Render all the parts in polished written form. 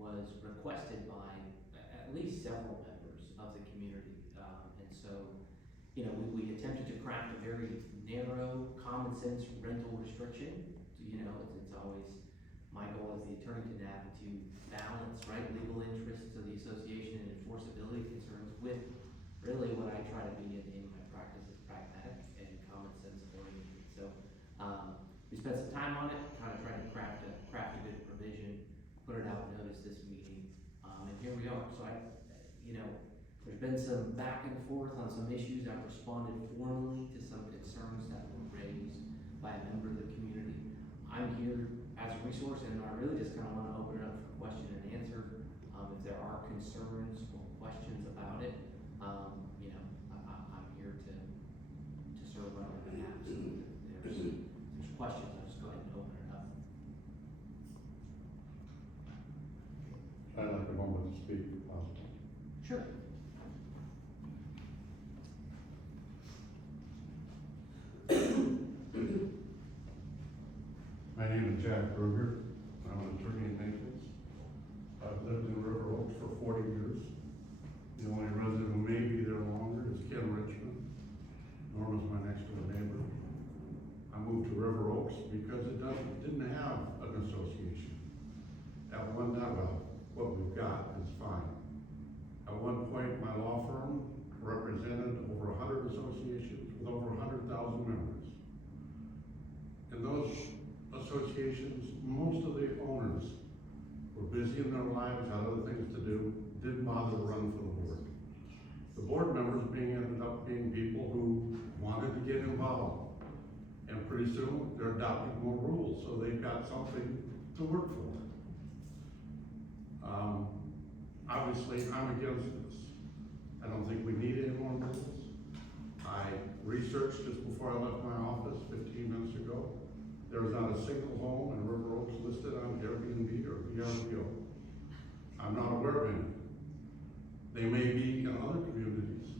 was requested by at least several members of the community. And so, you know, we attempted to craft a very narrow, common sense rental restriction. You know, it's always my goal as the attorney to have to balance, right, legal interests of the association and enforceability concerns with really what I try to be in my practice is pragmatic and common sense oriented. So, we spent some time on it, kind of trying to craft a good provision, put it out notice this meeting, and here we are. So you know, there's been some back and forth on some issues. I've responded formally to some concerns that were raised by a member of the community. I'm here as a resource, and I really just kind of want to open it up for question and answer. If there are concerns or questions about it, you know, I'm here to serve on your behalf. So if there's questions, I'll just go ahead and open it up. I'd like a moment to speak if possible. Sure. My name is Jack Berger. I'm an attorney in maintenance. I've lived in River Oaks for 40 years. The only resident who may be there longer is Ken Richmond. Norma's my next door neighbor. I moved to River Oaks because it didn't have an association. At one time, well, what we've got is fine. At one point, my law firm represented over 100 associations with over 100,000 members. In those associations, most of the owners were busy in their lives, had other things to do, didn't bother to run for the board. The board members ended up being people who wanted to get involved. And pretty soon, they're adopting more rules, so they've got something to work for. Obviously, I'm against this. I don't think we need any more rules. I researched just before I left my office 15 minutes ago. There is not a single home in River Oaks listed on Airbnb or VRBO. I'm not aware of any. They may be in other communities,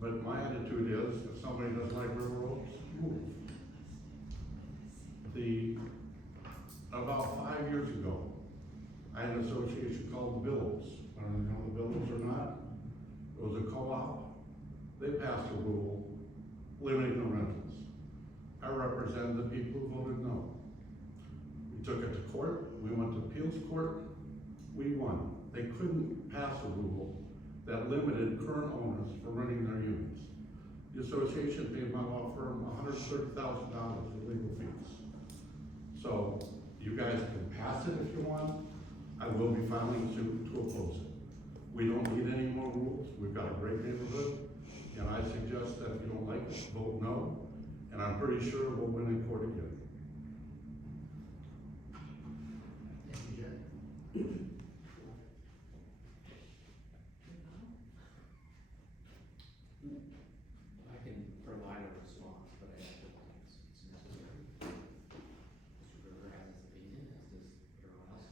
but my attitude is, if somebody doesn't like River Oaks, move. About 5 years ago, I had an association called the Billows. I don't know the Billows or not. It was a co-op. They passed a rule limiting the rentals. I represented the people who voted no. We took it to court. We went to appeals court. We won. They couldn't pass a rule that limited current owners from renting their units. The association paid my law firm $130,000 in legal fees. So you guys can pass it if you want. I will be filing suit to oppose it. We don't need any more rules. We've got a great neighborhood. And I suggest that if you don't like it, vote no. And I'm pretty sure we'll win in court again. Thank you, Jack. I can provide a response, but I don't think it's necessary. Mr. Berger has his opinion, as does everyone else.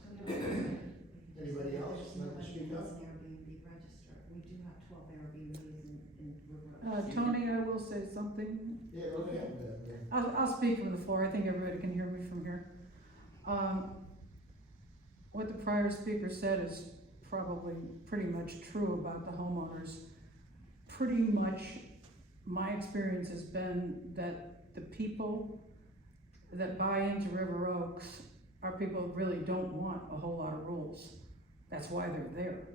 Anybody else like to speak up? Airbnb register. We do have 12 Airbnbs in River Oaks. Tony, I will say something. Yeah, go ahead. I'll speak from the floor. I think everybody can hear me from here. What the prior speaker said is probably pretty much true about the homeowners. Pretty much my experience has been that the people that buy into River Oaks are people who really don't want a whole lot of rules. That's why they're there.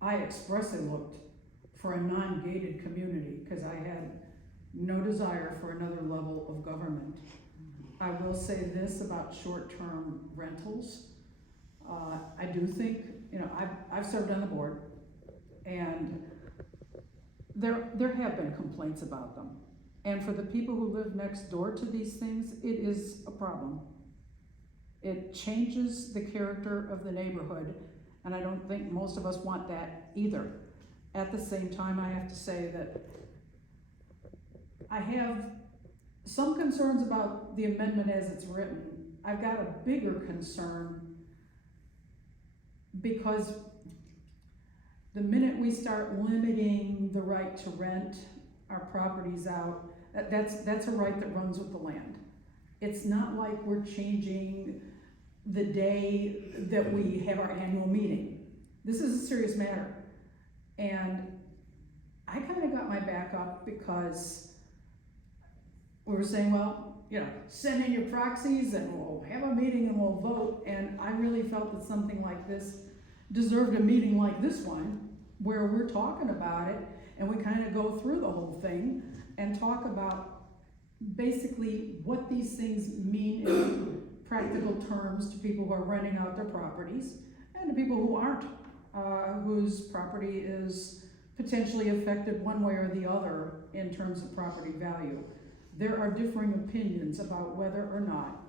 I expressly looked for a non-gated community because I had no desire for another level of government. I will say this about short-term rentals. I do think, you know, I've served on the board, and there have been complaints about them. And for the people who live next door to these things, it is a problem. It changes the character of the neighborhood, and I don't think most of us want that either. At the same time, I have to say that I have some concerns about the amendment as it's written. I've got a bigger concern because the minute we start limiting the right to rent our properties out, that's a right that runs with the land. It's not like we're changing the day that we have our annual meeting. This is a serious matter. And I kinda got my back up because we were saying, well, you know, send in your proxies and we'll have a meeting and we'll vote. And I really felt that something like this deserved a meeting like this one, where we're talking about it and we kinda go through the whole thing and talk about basically what these things mean in practical terms to people who are renting out their properties and to people who aren't, whose property is potentially affected one way or the other in terms of property value. There are differing opinions about whether or not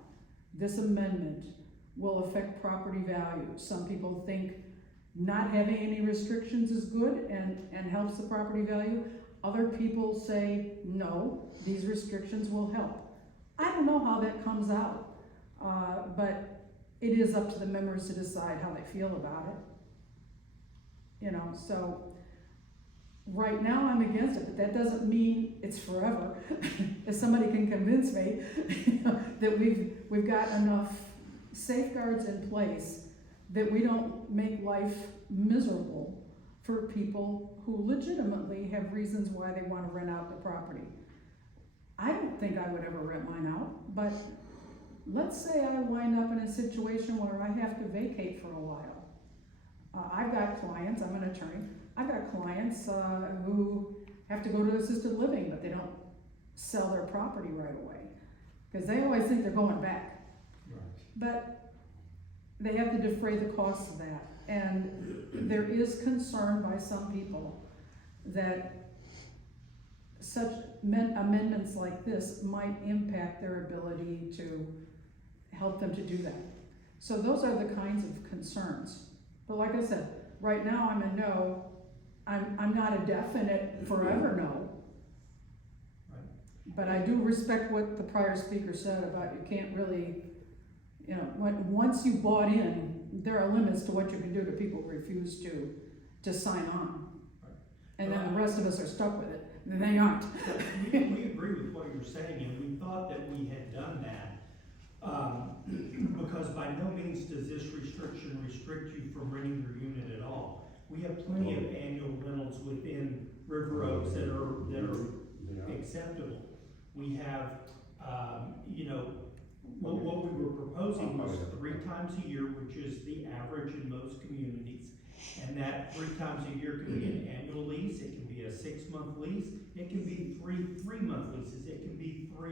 this amendment will affect property value. Some people think not having any restrictions is good and helps the property value. Other people say, no, these restrictions will help. I don't know how that comes out, but it is up to the members to decide how they feel about it. You know, so right now I'm against it, but that doesn't mean it's forever. If somebody can convince me that we've got enough safeguards in place that we don't make life miserable for people who legitimately have reasons why they want to rent out the property. I don't think I would ever rent mine out, but let's say I wind up in a situation where I have to vacate for a while. I've got clients, I'm an attorney, I've got clients who have to go to assisted living, but they don't sell their property right away, because they always think they're going back. Right. But they have to defray the costs of that. And there is concern by some people that such amendments like this might impact their ability to help them to do that. So those are the kinds of concerns. But like I said, right now I'm a no. I'm not a definite forever no. But I do respect what the prior speaker said about you can't really, you know, once you bought in, there are limits to what you can do to people who refuse to sign on. And then the rest of us are stuck with it, and they aren't. We agree with what you're saying, and we thought that we had done that. Because by no means does this restriction restrict you from renting your unit at all. We have plenty of annual rentals within River Oaks that are acceptable. We have, you know, what we were proposing was 3 times a year, which is the average in most communities. And that 3 times a year can be an annual lease, it can be a 6-month lease, it can be 3 3-month leases, it can be 3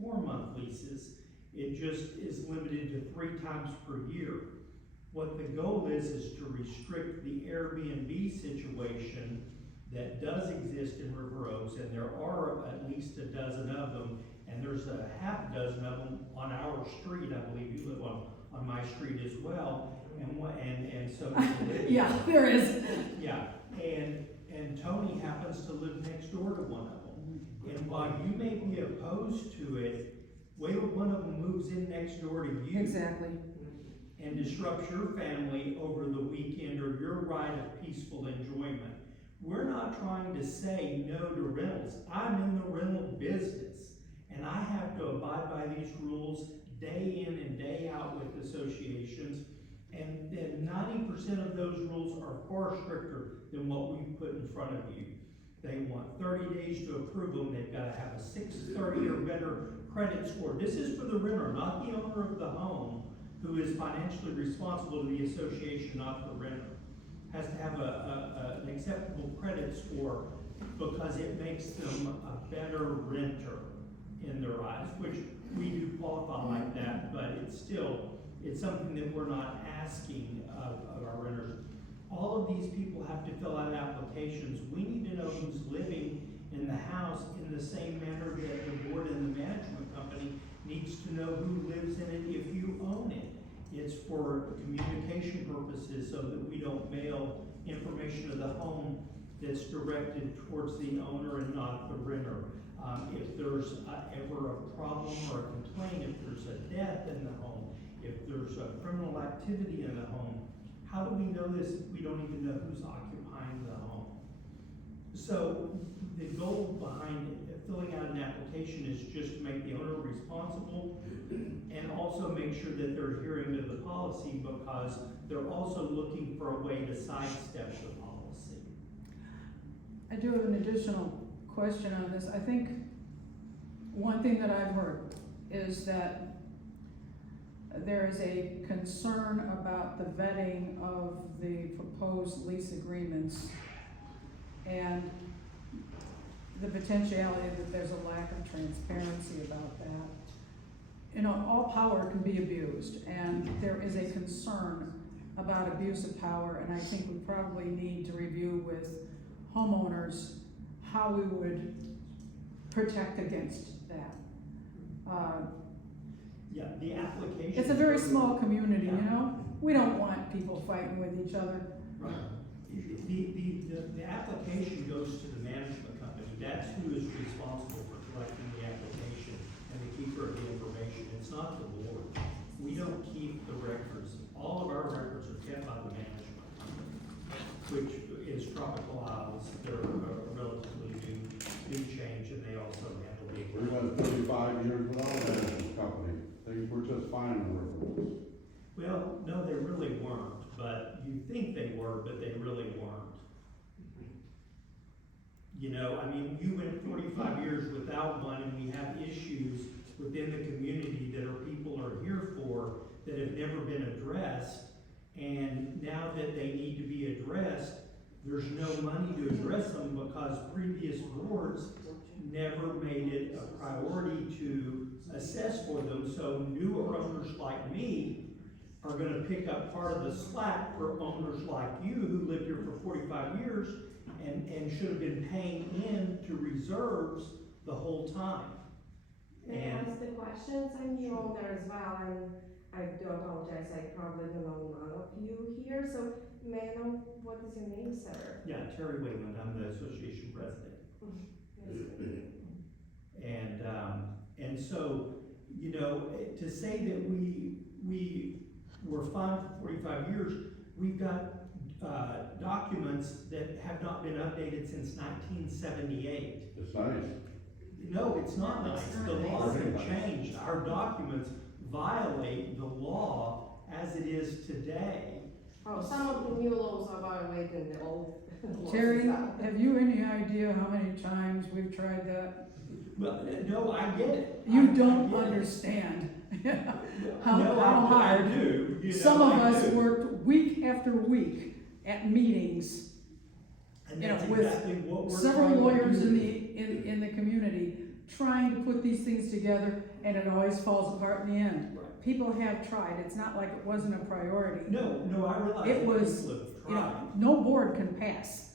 4-month leases. It just is limited to 3 times per year. What the goal is to restrict the Airbnb situation that does exist in River Oaks, and there are at least a dozen of them, and there's a half dozen of them on our street. I believe you live on my street as well, and so Yeah, there is. yeah, and Tony happens to live next door to one of them. And while you may be opposed to it, wait till one of them moves in next door to you. Exactly. And disrupts your family over the weekend or your right of peaceful enjoyment. We're not trying to say no to rentals. I'm in the rental business, and I have to abide by these rules day in and day out with associations. And 90% of those rules are far stricter than what we've put in front of you. They want 30 days to approve them. They've got to have a 630 or better credit score. This is for the renter, not the owner of the home, who is financially responsible to the association, not the renter. Has to have an acceptable credit score because it makes them a better renter in their eyes, which we do qualify like that, but it's something that we're not asking of our renters. All of these people have to fill out applications. We need to know who's living in the house in the same manner that the board and the management company needs to know who lives in it if you own it. It's for communication purposes so that we don't mail information of the home that's directed towards the owner and not the renter. If there's ever a problem or a complaint, if there's a death in the home, if there's a criminal activity in the home, how do we know this if we don't even know who's occupying the home? So the goal behind filling out an application is just to make the owner responsible and also make sure that they're adhering to the policy, because they're also looking for a way to sidestep the policy. I do have an additional question on this. I think one thing that I've heard is that there is a concern about the vetting of the proposed lease agreements and the potentiality that there's a lack of transparency about that. You know, all power can be abused, and there is a concern about abuse of power, and I think we probably need to review with homeowners how we would protect against that. Yeah, the application. It's a very small community, you know? We don't want people fighting with each other. Right. The application goes to the management company. That's who is responsible for collecting the application and the keeper of the information. It's not the board. We don't keep the records. All of our records are kept by the management company, which is Tropical Isles. They're a relatively new change, and they also handle the. We went 35 years without a management company. Things were just fine in the river. Well, no, they really weren't, but you think they were, but they really weren't. You know, I mean, you went 45 years without one, and we have issues within the community that people are here for that have never been addressed, and now that they need to be addressed, there's no money to address them because previous boards never made it a priority to assess for them. So newer owners like me are gonna pick up part of the slack for owners like you who lived here for 45 years and should have been paying in to reserves the whole time. May I ask the questions? I'm new owner as well, and I do apologize, I probably don't know none of you here, so may I know what is your name, sir? Yeah, Terry Wayland, I'm the association president. And so, you know, to say that we were fine for 45 years, we've got documents that have not been updated since 1978. It's nice. No, it's not nice. The laws have changed. Our documents violate the law as it is today. Oh, some of the new laws are violating the old laws. Terry, as well. have you any idea how many times we've tried that? Well, no, I get it. You I don't get it. understand No, how hard. I do. You know, Some of I us do. worked week after week at meetings, And you know, that's with exactly what we're several trying to lawyers do. in the community, trying to put these things together, and it always falls apart in the end. Right. People have tried, it's not like it wasn't a priority. No, I realize It that was, people have You know, tried. no board can pass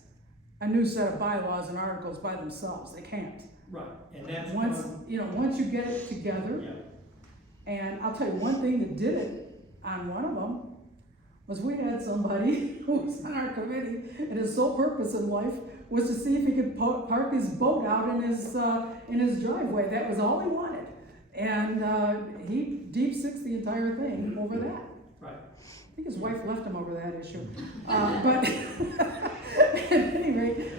a new set of bylaws and articles by themselves, they can't. Right, and that's Once, one- you know, once you get it together, yeah, and I'll tell you one thing that did it on one of them, was we had somebody who was on our committee, and his sole purpose in life was to see if he could park his boat out in his driveway. That was all he wanted. And, he deep-sixed the entire thing over that. right. I think his wife left him over that issue. But at any rate,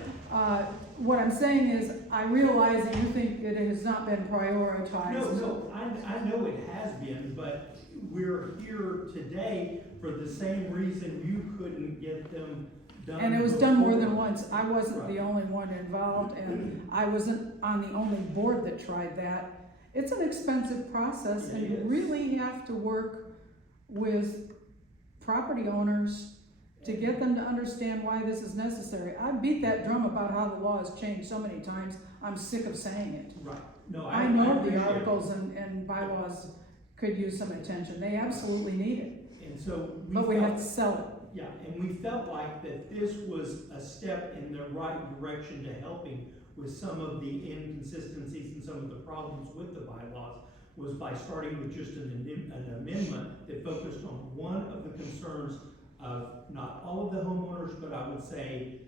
what I'm saying is, I realize that you think that it has not been prioritized. No, I know it has been, but we're here today for the same reason you couldn't get them done. And it was done more than before. once. I wasn't the only one involved, and I wasn't on the only board that tried that. It's an expensive process, and you It is. really have to work with property owners to get them to understand why this is necessary. I beat that drum about how the law has changed so many times, I'm sick of saying it. Right, no, I know appreciate the it. articles and bylaws could use some attention, they absolutely need it, And so but we have felt- to sell it. Yeah, and we felt like that this was a step in the right direction to helping with some of the inconsistencies and some of the problems with the bylaws, was by starting with just an amendment that focused on one of the concerns of not all of the homeowners, but I would say,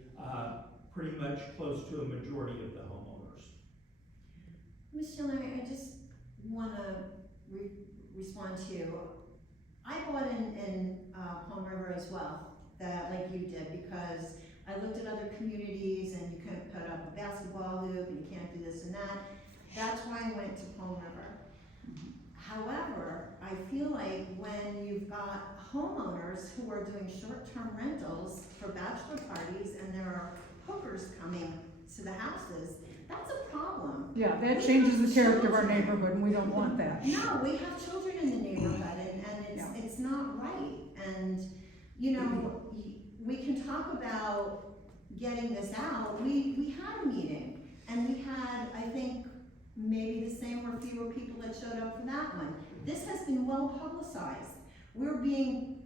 pretty much close to a majority of the homeowners. Ms. Schiller, I just wanna respond to, I bought in Palm River as well, that like you did, because I looked at other communities and you couldn't put up a basketball hoop and you can't do this and that. That's why I went to Palm River. However, I feel like when you've got homeowners who are doing short-term rentals for bachelor parties and there are hookers coming to the houses, that's a problem. Yeah, that changes the character of our neighborhood, and we don't want that. No, we have children in the neighborhood and it's not right. And, you know, we can talk about getting this out. We had a meeting and we had, I think, maybe the same or fewer people that showed up for that one. This has been well publicized. We're being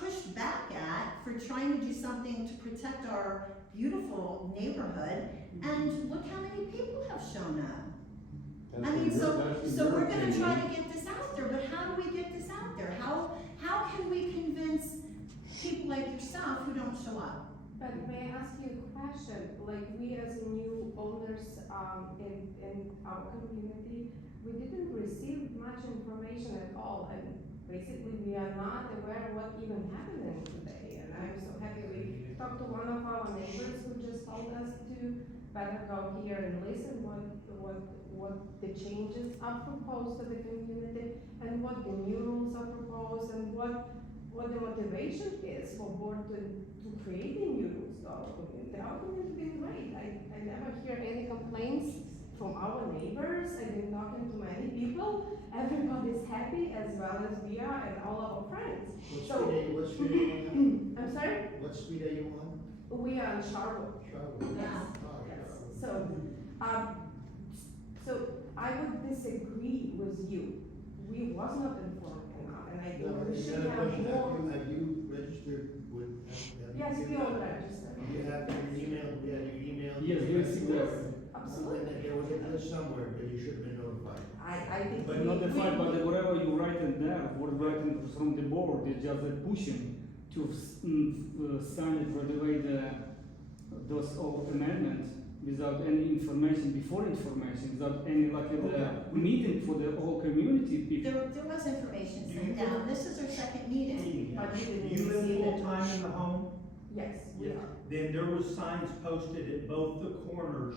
pushed back at for trying to do something to protect our beautiful neighborhood, and look how many people have shown up. I mean, so we're gonna try to get this out there, but how do we get this out there? How can we convince people like yourself who don't show up? But may I ask you a question? Like, we as new owners, in our community, we didn't receive much information at all, and basically we are not aware of what even happening today. And I'm so happy we talked to one of our neighbors who just told us to better go here and listen what the changes are proposed to the community, and what the new rules are proposed, and what the motivation is for board to create the new rules. So the argument has been great. I never hear any complaints from our neighbors. I've been talking to many people. Everybody's happy, as well as we are, and all our friends. What street are you on? I'm sorry? What street are you on? We are in Charlotte. Charlotte. Yeah. Oh, Yes. Charlotte. So I would disagree with you. We was not informed enough, and I think No, we is should that a have question? more. Have you registered with? Yes, we all registered. Do you have your email, Yes, we received that. Absolutely. There was a list somewhere that you should have been notified. I think. But not the fact, but whatever you write in there, what writing from the board, is just pushing to sign it right away those all amendments without any information, before information, without any meeting for the whole community people. There was information sent down. This is our second meeting. But we Do didn't you live receive it. full-time in the home? Yes, we are. Then there was signs posted at both the corners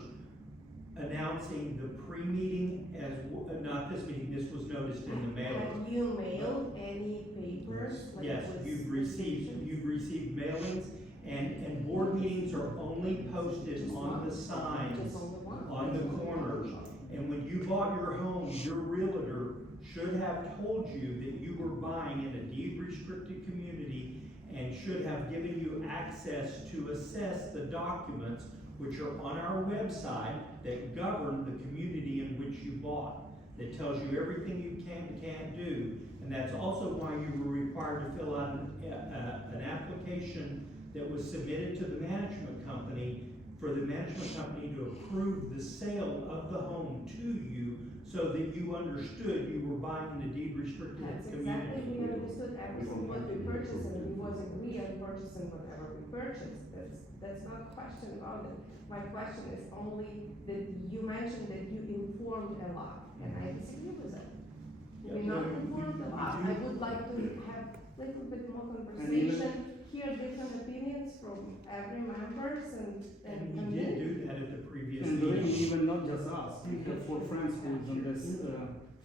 announcing the pre-meeting not this meeting, this was noticed in the mail. Have you mailed any papers? like Yes, with you've received mailings, and board meetings are only posted Just on one? the signs Just on the one? on the corners. And when you bought your home, your realtor should have told you that you were buying in a deed-restricted community and should have given you access to assess the documents which are on our website that govern the community in which you bought, that tells you everything you can and can't do. And that's also why you were required to fill out an application that was submitted to the management company for the management company to approve the sale of the home to you, so that you understood you were buying in a deed-restricted That's community. exactly, we understood everything what we purchased, and we was agree on purchasing whatever we purchased. That's not a question about it. My question is only that you mentioned that you informed a lot, and I disagree with it. We're not informed a lot. I would like to have a little bit more conversation, hear different opinions from every members and And we did do that at the previous And believe me, meeting. even not just us, we have 4 friends who is on this,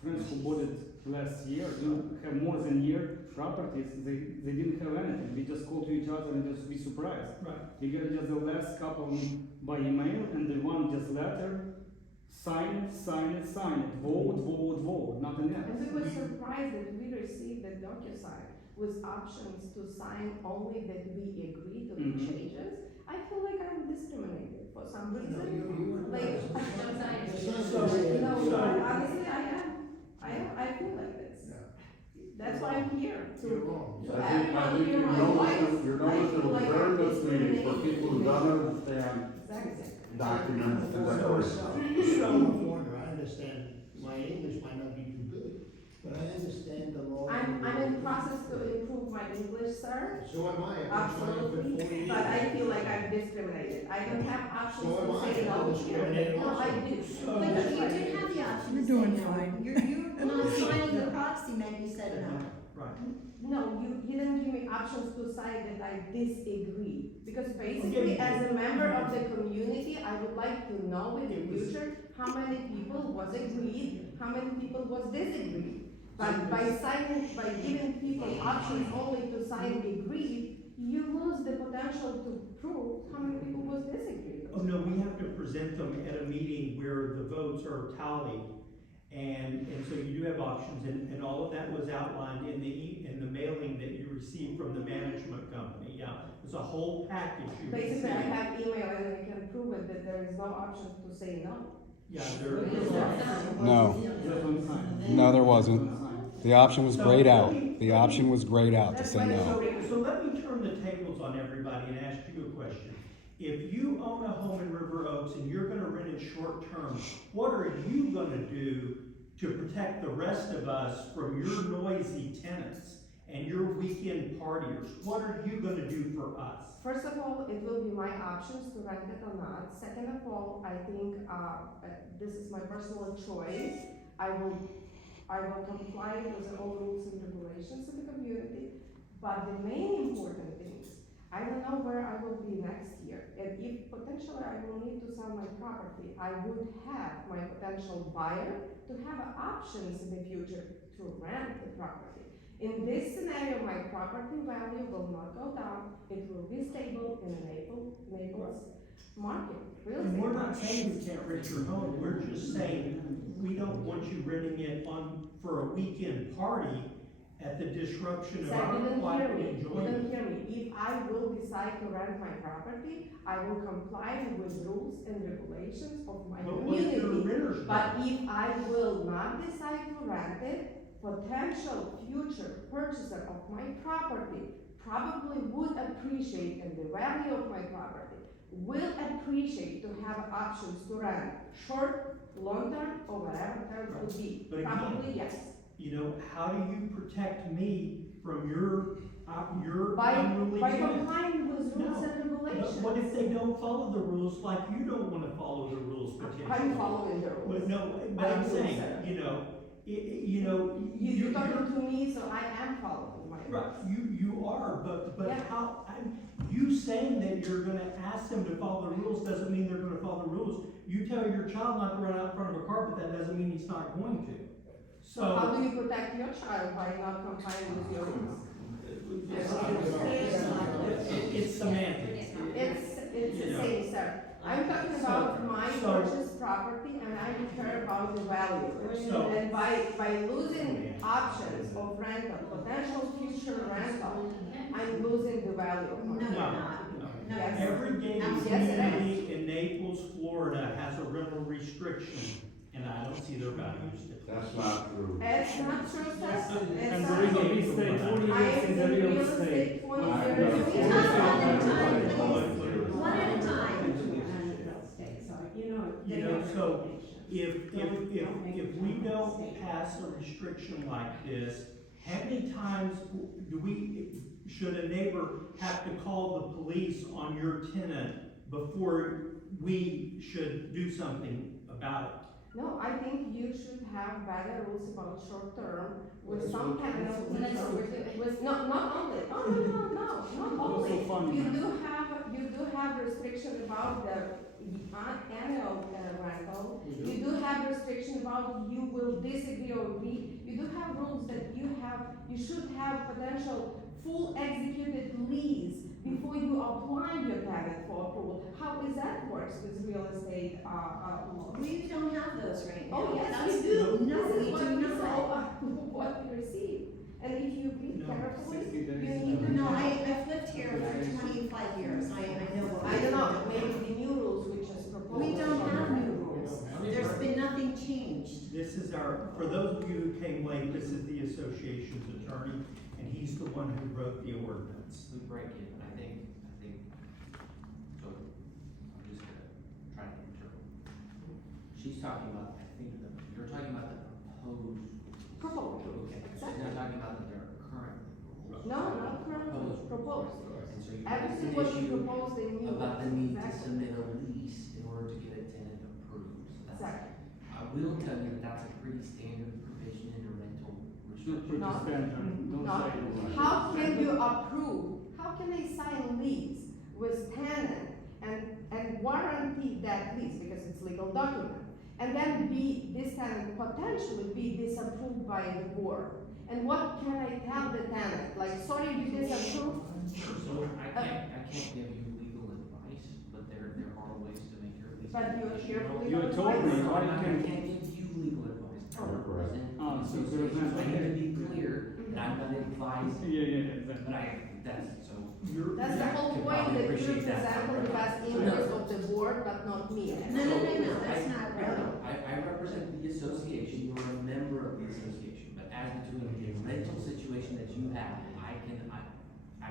friends who bought it last year, you have more than a year properties, they didn't have anything, we just call to each other and just be surprised. Right. You get just the last couple by email, and the one just letter, sign it, vote, nothing else. And we were surprised that we received the DocuSign with options to sign only that we agree to the Mhm. changes. I feel like I'm discriminated for some No, reason. you Like, It's not So- saying no, that. but honestly, I am. I feel like this. Yeah. That's why I'm here. You're wrong. So I think everyone hear your my notice, voice. your I notice feel is like very I'm misleading for people who don't discriminated. understand Exactly. documents and that So, sort of so, stuff. I'm a foreigner, I understand, my English might not be too good, but I understand the law. I'm in process to improve my English, sir. So am I, I've been trying for Absolutely, 40 years. but I feel like I'm discriminated. I don't have options So am to I. say no I'm here. discriminated No, I also. do. So- But you did have the option You're to say doing no. fine. You're not signing the proxy, man, you said no. Right. No, you didn't give me options to say that I disagree, because basically, Okay. as a member of the community, I would like to know in the future how many people was agreed, how many people was disagreed. But by giving people options only to sign agreed, you lose the potential to prove how many people was disagreed. Oh, no, we have to present them at a meeting where the votes are tallied. And so you do have options, and all of that was outlined in the mailing that you received from the management company, yeah. It's a whole package you Basically, I received. have email and I can prove it that there is no option to say no. Yeah, there Is there? No, That's one sign. no, there One wasn't. sign. The option was So grayed let out. me- The option was grayed out to That's say why no. So let me turn the tables on everybody and ask you a question. If you own a home in River Oaks and you're gonna rent it short term, what are you gonna do to protect the rest of us from your noisy tenants and your weekend partiers? What are you gonna do for us? First of all, it will be my options to rent it or not. Second of all, I think, this is my personal choice. I will comply with all rules and regulations of the community. But the main important things, I don't know where I will be next year. And if potentially I will need to sell my property, I would have my potential buyer to have options in the future to rent the property. In this scenario, my property value will not go down. It will be stable in the Naples market, real estate And we're not market. saying you can't rent your home, we're just saying we don't want you renting it for a weekend party at the disruption of So our you didn't quiet hear me, you enjoyment. didn't hear me. If I will decide to rent my property, I will comply with rules and regulations of my But what if your community. renters But don't? if I will not decide to rent it, potential future purchaser of my property probably would appreciate, and the value of my property will appreciate to have options to rent short, long term, or whatever term it would be. But again, Probably yes. You know, how do you protect me from your By unruly tenants? complying with rules No. and But regulations. what if they don't follow the rules like you don't wanna follow the rules potentially? I'm following the rules. But no, but I I'm do, saying, sir. you know, You're talking to me, so I am following my rules. right, you are, but Yeah. you saying that you're gonna ask them to follow the rules doesn't mean they're gonna follow the rules. You tell your child not to run out in front of a car, but that doesn't mean he's not going to. How So, do you protect your child by not complying with your rules? it's semantics. It's You the know. same, sir. I'm talking about my purchased property and I care about the value. So- And by losing options of rental, potential future rental, I'm losing the value of my No, you're No, not. no. No, Yes. Every gated Yes, it community in Naples, Florida has a rental restriction, and I don't see their values different. That's not true. It's not true, sir. And It's the real not. estate, 40 I years am in the real estate. 20 I- years. Can we talk one at a time, please? But- One at a time. You know, so if we don't pass a restriction like this, how many times should a neighbor have to call the police on your tenant before we should do something about it? No, I think you should have better rules about short term with some penalties with, not only, no, not Also only. fun. You do have restriction about the annual rental. You do have restriction about you will disagree or agree. You do have rules that you should have potential full executed lease before you apply your tenant for approval. How is that works with real estate, laws? We don't have those right now. Oh, yes, That's- we do. No, This we is what do we not. saw, what we received. And if you read No, carefully, 60 you days. need to No, know. I've lived here for 25 years, I know what. I don't know, maybe the new rules which is proposed. We don't have new rules, there's been nothing changed. This is for those of you who came late, this is the association's attorney, and he's the one who wrote the ordinance. Right, Ken, I think, so, I'm just gonna try to interpret. She's talking about, you're talking about the proposed. Proposed. Okay, she's not talking about that there are current rules. No, not currently proposed. And so you Everything raised what an you issue proposed, they need. about the need to Exactly. submit a lease in order to get a tenant approved. So that's- Exactly. I will tell you that that's a pretty standard provision in a rental Pretty No. standard, don't No. say. How can you approve, how can they sign lease with tenant and warranty that lease, because it's legal document? And then this tenant potentially be disapproved by the board? And what can I tell the tenant, like, sorry, you disapproved? So I can't give you legal advice, but there are ways to make your lease. But you are here for You legal told me, advice? why I can't- can't give you legal advice. I Oh, represent Oh, the so you association, so I need to represent- be clear that I'm gonna advise, Yeah, exactly. but that's, so. That's the whole Could point, probably that you appreciate that. represent the best interest of the board, but not me. No, that's not right. I represent the association, you're a member of the association, but as between the rental situation that you have, I've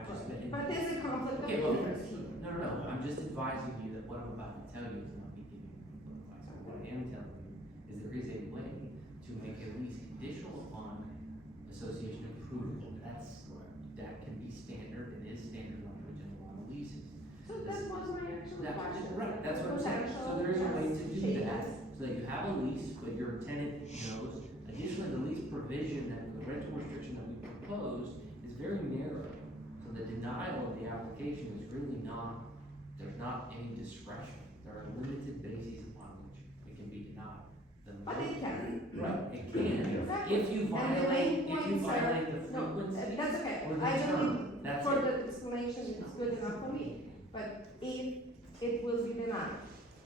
just been. But there's a conflict of Okay, well, interest here. no, I'm just advising you that what I'm about to tell you is not me giving you legal advice. What I am telling you is there is a way to make a lease conditional upon association approval. That can be standard, it is standard language in a lot of leases. So that was my actual question. Right, that's what I'm saying, so there is a way to do that, so that you have a lease, but your tenant knows. Additionally, the lease provision that, the rental restriction that we propose is very narrow. So the denial of the application is really not, there's not any discretion. There are limited bases upon which it can be denied. But it can. Right, it can, Exactly. if you And the violate, main if you point, sir, violate the no, frequency that's okay. or the I don't term, need that's further it. explanation, it's good enough for me. But if it will be denied,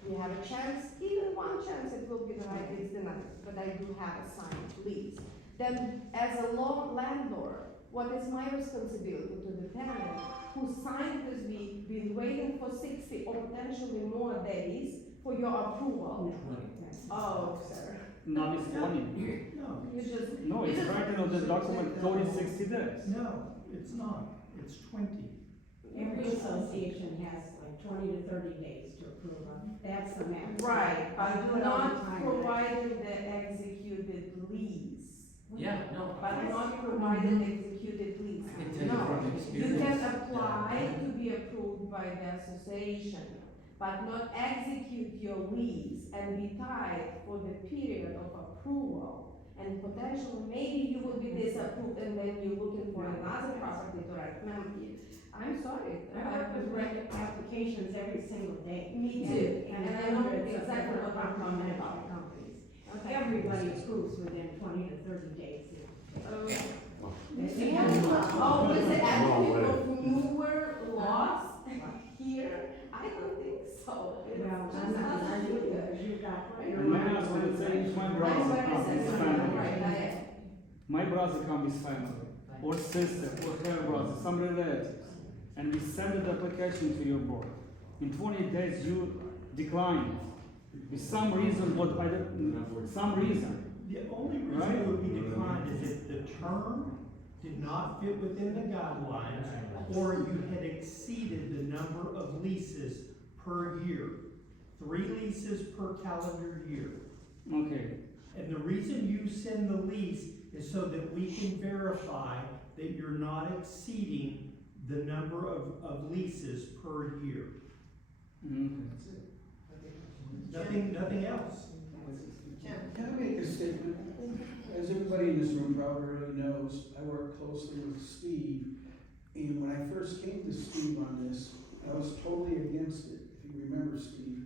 we have a chance, even one chance it will be denied, it's denied, but I do have a signed lease. Then as a landlord, what is my responsibility to the tenant who signed this lease, been waiting for 60 or potentially more days for your approval? Oh, sir. Now it's 20. No, You just. No, you it's just- writing on the document, 60 days. no, it's not, it's 20. Every association has like 20 to 30 days to approve them. That's the max. Right, I but do it all the not time. providing the executed lease. Yeah, no. But not provided executed lease. I can tell you No, from you experience. can apply to be approved by the association, but not execute your lease and be tied for the period of approval. And potentially, maybe you will be disapproved and then you're looking for another property to recommend you. I'm sorry. I work with rent applications every single day. Me too, and I know hundreds of exactly what I'm talking different about. companies. Okay. Everybody approves within 20 to 30 days. Oh, was it actually of newer laws here? I don't think so. It's Well, just I'm not us arguing here. because you've got. And my husband is saying my brother I'm comes sorry, is right, family. I am. My brother comes is family, or sister, or her brother, some relatives. And we send the application to your board. In 20 days, you decline it. With some reason, what I don't, some reason. The only reason Right. it would be declined is if the term did not fit within the guidelines, or you had exceeded the number of leases per year. 3 leases per calendar year. Okay, And the reason you send the lease is so that we can verify that you're not exceeding the number of leases per year. Nothing else. Can I make a statement? As everybody in this room probably already knows, I work closely with Steve. And when I first came to Steve on this, I was totally against it, if you remember, Steve,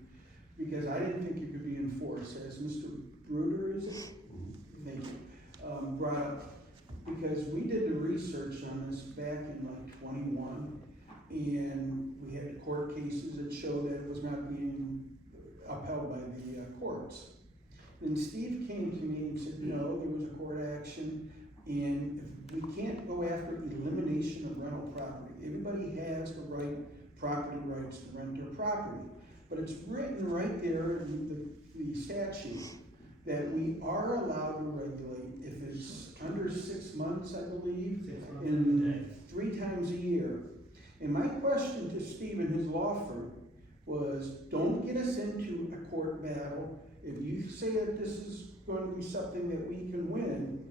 because I didn't think it could be enforced, as Mr. Bruder, is it? Thank you, brought up. Because we did the research on this back in like 21, and we had court cases that showed that it was not being upheld by the courts. Then Steve came to me and said, no, there was a court action, and we can't go after elimination of rental property. Everybody has the right, property rights to rent their property. But it's written right there in the statute that we are allowed to regulate if it's under 6 months, I believe, and 3 times a year. And my question to Steve and his law firm was, don't get us into a court battle. If you say that this is going to be something that we can win,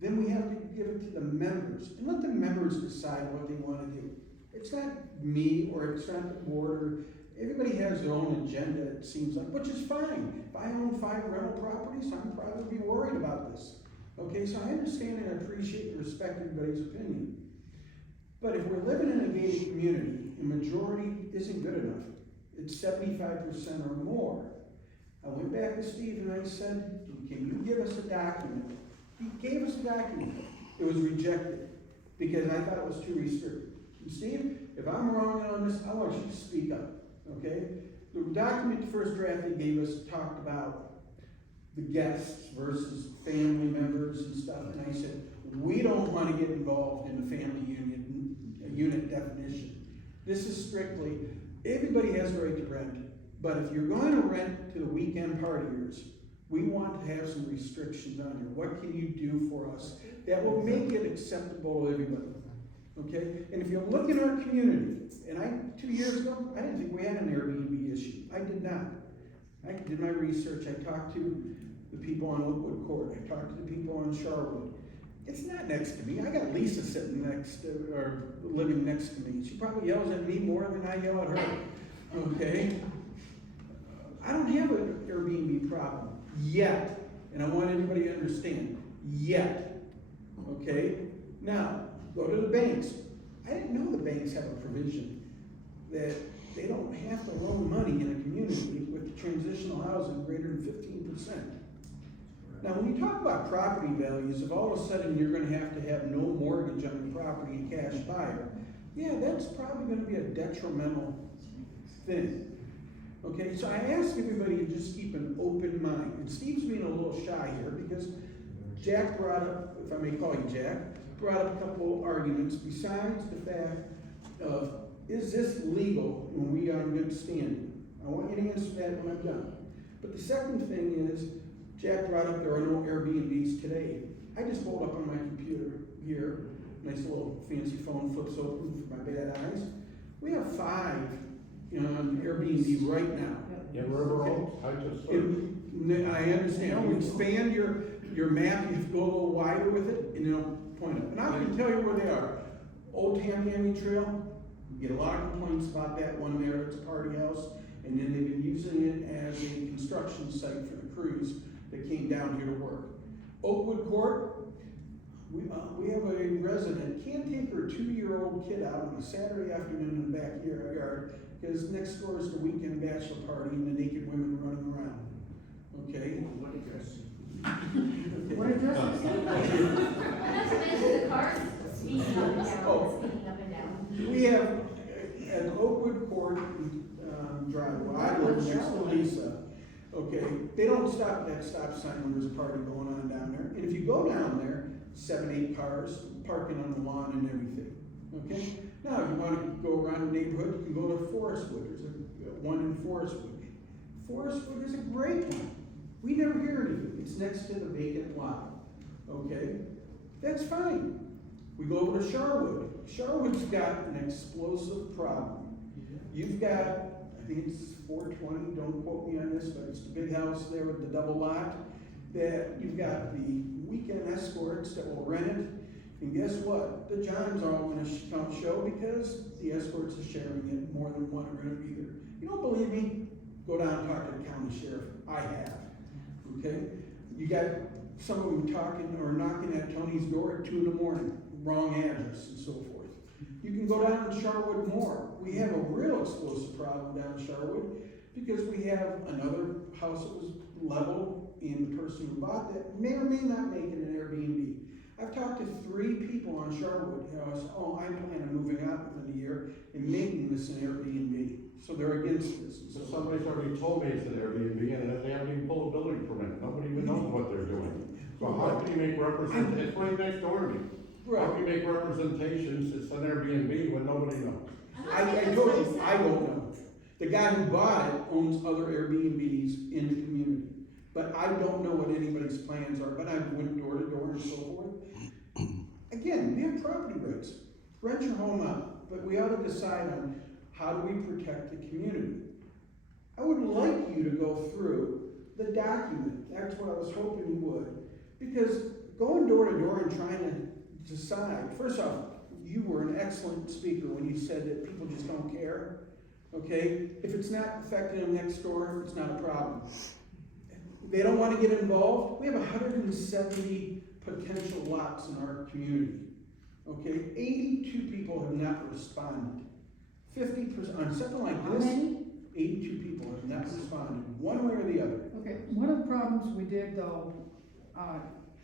then we have to give it to the members and let the members decide what they want to do. It's not me, or it's not the board, or everybody has their own agenda, it seems like, which is fine. If I own 5 rental properties, I'm probably be worried about this. Okay, so I understand and appreciate and respect everybody's opinion. But if we're living in a gated community, the majority isn't good enough. It's 75% or more. I went back to Steve and I said, can you give us a document? He gave us a document. It was rejected because I thought it was too restricted. And Steve, if I'm wrong on this, I want you to speak up, okay? The document, the first draft they gave us, talked about the guests versus family members and stuff. And I said, we don't want to get involved in the family unit definition. This is strictly, everybody has a right to rent. But if you're going to rent to the weekend partiers, we want to have some restrictions on you. What can you do for us that will make it acceptable to everybody? Okay? And if you look in our community, and 2 years ago, I didn't think we had an Airbnb issue. I did not. I did my research. I talked to the people on Oakwood Court. I talked to the people on Charlotte. It's not next to me. I got Lisa sitting living next to me. She probably yells at me more than I yell at her. Okay? I don't have an Airbnb problem yet, and I want everybody to understand, yet. Okay? Now, go to the banks. I didn't know the banks have a provision that they don't have to loan money in a community with transitional housing greater than 15%. Now, when you talk about property values, if all of a sudden you're going to have no mortgage on the property and cash buyer, yeah, that's probably going to be a detrimental thing. Okay, so I ask everybody to just keep an open mind. And Steve's being a little shy here because Jack brought up, if I may call you Jack, brought up a couple arguments besides the fact of, is this legal when we are in good standing? I want you to answer that when I'm done. But the second thing is, Jack brought up there are no Airbnbs today. I just pulled up on my computer here, nice little fancy phone, flips open for my bad eyes. We have 5 on Airbnb right now. In River Oaks, I just I understand. You expand your map, you have to go a little wider with it, and it'll point up. And I can tell you where they are. Old Tamiami Trail, you get a lot of complaints about that one there. It's a party house, and then they've been using it as a construction site for the crews that came down here to work. Oakwood Court, we have a resident, can't take her 2-year-old kid out on a Saturday afternoon in the backyard because next door is the weekend bachelor party and the naked women running around. Okay? What address? What address is it? Not to mention the cars speeding up and down, Oh. speeding up and down. We have at Oakwood Court Drive, where I live next to Lisa. Okay, they don't stop at that stop sign when there's a party going on down there. And if you go down there, 7, 8 cars parking on the lawn and everything. Okay? Now, if you want to go around the neighborhood, you can go to Forestwood. There's one in Forestwood. Forestwood is a great one. We never hear anything. It's next to the vacant lot. Okay? That's fine. We go over to Charwood. Charwood's got an explosive problem. You've got, I think it's 420, don't quote me on this, but it's the big house there with the double lot, that you've got the weekend escorts that will rent it, and guess what? The Johns are all gonna come show because the escorts are sharing it, more than one are gonna be there. You don't believe me? Go down and talk to the county sheriff. I have, okay? You got some of them talking or knocking at Tony's door at 2 in the morning, wrong address and so forth. You can go down to Charwood more. We have a real explosive problem down in Charwood because we have another house that was level, and the person who bought that may or may not make it an Airbnb. I've talked to 3 people on Charwood who said, oh, I plan on moving out within a year and making this an Airbnb. So they're against this. So somebody's already told me it's an Airbnb, and they haven't even pulled a building permit. Nobody even knows what they're doing. So how can you make representation? It's right next door to me. How can you make representations, it's an Airbnb when nobody knows? I told you, I don't know. The guy who bought it owns other Airbnbs in the community. But I don't know what anybody's plans are, but I went door to door and so forth. Again, we have property rights. Rent your home out, but we ought to decide on how do we protect the community. I would like you to go through the document. That's what I was hoping you would. Because going door to door and trying to decide, first off, you were an excellent speaker when you said that people just don't care. Okay? If it's not affecting them next door, it's not a problem. They don't want to get involved. We have 170 potential lots in our community. Okay, 82 people have not responded. 50%, on something like How this, many? 82 people have not responded, one way or the other. Okay, one of the problems we did though,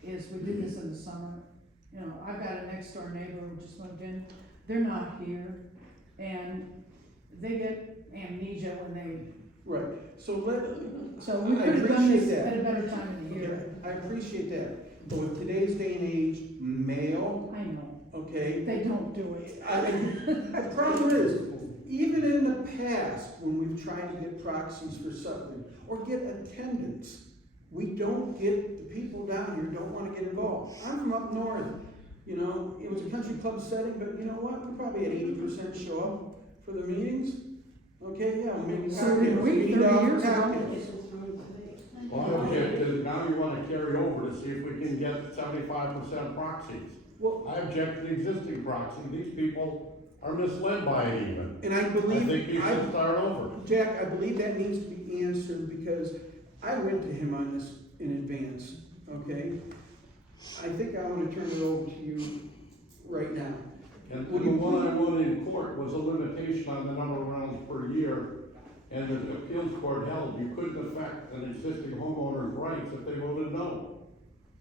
is we did this in the summer. You know, I've got a next door neighbor who just moved in, they're not here, and they get amnesia when they, Right, so so we I could have done this appreciate that. at a better time of the year. I appreciate that, but with today's day and age, mail, I know, okay? they don't do it. The problem is, even in the past, when we've tried to get proxies for something, or get attendance, we don't get, the people down here don't wanna get involved. I'm from up north, you know, it was a country club setting, but you know what, we probably had 80% show up for the meetings. Okay, yeah, maybe So did we 30 years ago? Well, I object to, now you wanna carry over to see if we can get 75% proxies. Well, I object to the existing proxy, these people are misled by it even. and I I believe, think you should start over. Jack, I believe that needs to be answered because I went to him on this in advance, okay? I think I wanna turn it over to you right now. And the one I won in court was a limitation on the number of rounds per year, and the appeals court held you couldn't affect an existing homeowner's rights if they voted no.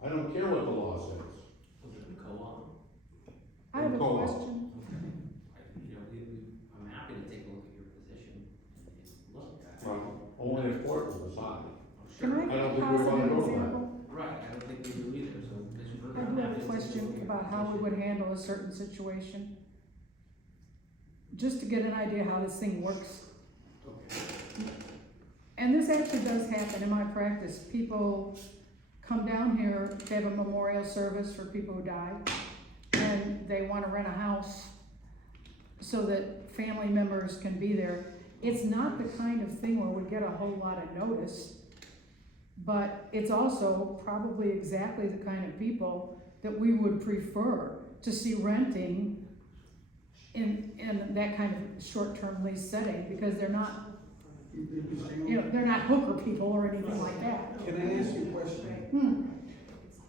I don't care what the law says. Was it the co-op? I have a Co-op. question. You know, I'm happy to take a look at your position and look at it. Well, only a court will decide. Can I I don't think we posit wanna an go to that. example? Right, I don't think we do either, so Mr. Berger. I I'm do happy have to a take question look at your about how we position. would handle a certain situation. Just to get an idea how this thing works. Okay. And this actually does happen in my practice. People come down here to have a memorial service for people who died, and they wanna rent a house so that family members can be there. It's not the kind of thing where we get a whole lot of notice, but it's also probably exactly the kind of people that we would prefer to see renting in that kind of short-term lease setting, because they're not, you know, they're not hooker people or anything like that. Can I ask you a question? Hmm.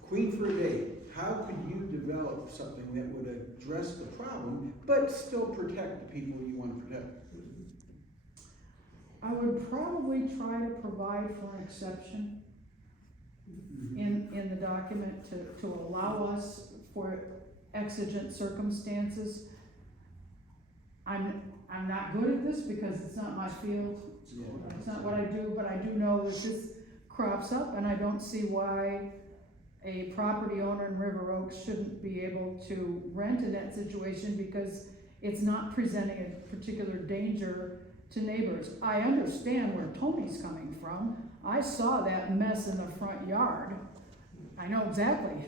Queen for a day, how could you develop something that would address the problem, but still protect the people you want to protect? I would probably try to provide for an exception in the document to allow us for exigent circumstances. I'm not good at this because it's not my field, it's not what I do, but I do know that this crops up, and I don't see why a property owner in River Oaks shouldn't be able to rent in that situation, because it's not presenting a particular danger to neighbors. I understand where Tony's coming from. I saw that mess in the front yard. I know exactly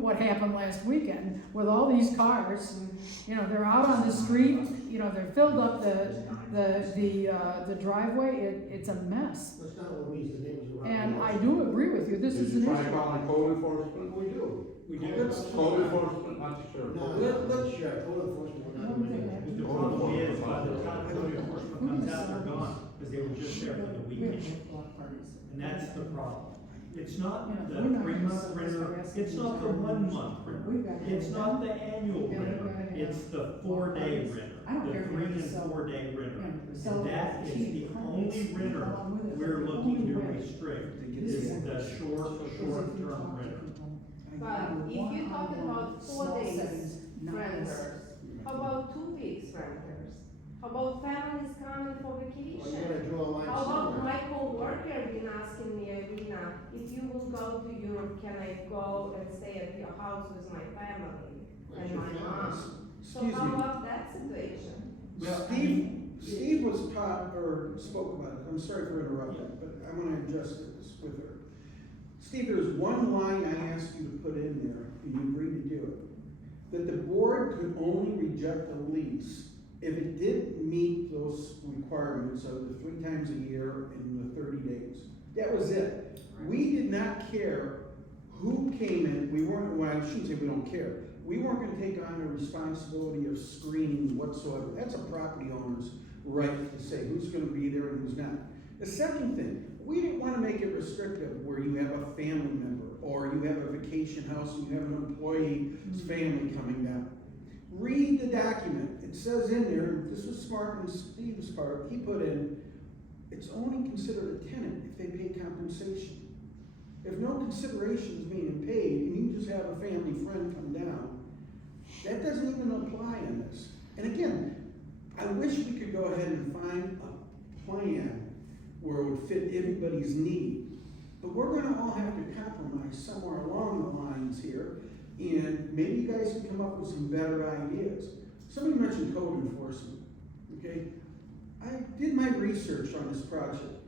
what happened last weekend with all these cars. You know, they're out on the street, you know, they're filled up the driveway. It's a mess. That's not what we, the neighbors around. And I do agree with you, this Did is you an try issue. calling code enforcement? We do. We do. Code enforcement, not the sheriff. No, let's share, code enforcement, we're not doing anything. The problem is, by the time code enforcement comes out, they're gone, because they were just there for the weekend. And that's the problem. It's not the 3-month renter, it's not the 1-month renter, it's not the annual renter, it's the 4-day renter, the 3 and 4-day renter. And that is the only renter we're looking to restrict, is the short-term renter. But if you're talking about 4 days renters, how about 2 weeks renters? How about families coming for Well, you vacation? gotta draw a line How about somewhere. my co-worker been asking me, Irina, if you will go to Europe, can I go and stay at your house with my family Where's and your my family? mom? So Excuse how me. about that situation? Steve was taught, or spoke about it, I'm sorry for interrupting, but I wanna address this with her. Steve, there's one line I asked you to put in there, and you agreed to do it. That the board could only reject a lease if it didn't meet those requirements of the 3 times a year and the 30 days. That was it. We did not care who came in, we weren't, well, I shouldn't say we don't care. We weren't gonna take on the responsibility of screening whatsoever. That's a property owner's right to say who's gonna be there and who's not. The second thing, we didn't wanna make it restrictive where you have a family member or you have a vacation house and you have an employee's family coming down. Read the document. It says in there, this was smart on Steve's part, he put in, it's only considered a tenant if they pay compensation. If no consideration is being paid and you just have a family friend come down, that doesn't even apply in this. And again, I wish we could go ahead and find a plan where it would fit everybody's need. But we're gonna all have to compromise somewhere along the lines here, and maybe you guys can come up with some better ideas. Somebody mentioned code enforcement, okay? I did my research on this project.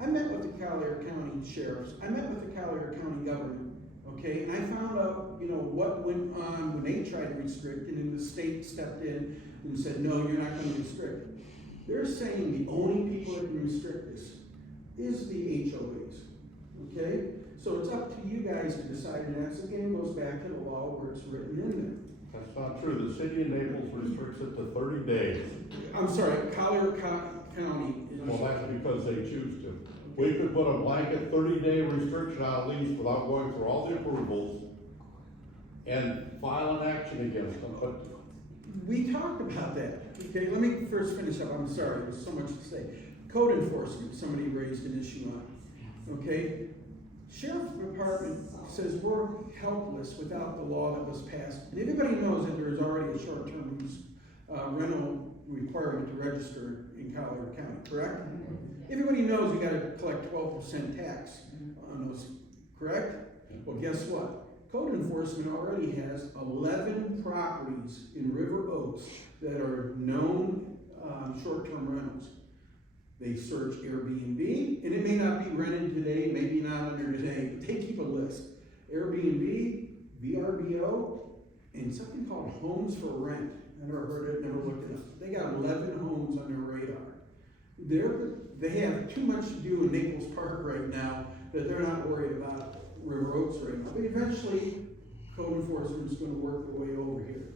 I met with the Collier County sheriffs, I met with the Collier County government, okay? And I found out, what went on when they tried to restrict, and then the state stepped in and said, no, you're not gonna restrict it. They're saying the only people that can restrict this is the HOAs, okay? So it's up to you guys to decide, and that's, again, goes back to the law where it's written in That's not true. The city of Naples restricts it to 30 days. there. I'm sorry, Collier County. Well, that's because they choose to. We could put a blanket 30-day restriction on a lease without going through all the approvals and file an action against them, but We talked about that. Okay, let me first finish up. I'm sorry, there's so much to say. Code enforcement, somebody raised an issue on. Okay, Sheriff's Department says we're helpless without the law that was passed. And everybody knows that there's already a short-term use rental requirement to register in Collier County, correct? Everybody knows you gotta collect 12% tax on those, correct? Well, guess what? Code enforcement already has 11 properties in River Oaks that are known short-term rentals. They search Airbnb, and it may not be rented today, maybe not under today, but they keep a list. Airbnb, VRBO, and something called Homes for Rent. I never heard it, never looked it up. They got 11 homes on their radar. They have too much to do in Naples Park right now that they're not worried about River Oaks right now. But eventually, code enforcement is gonna work their way over here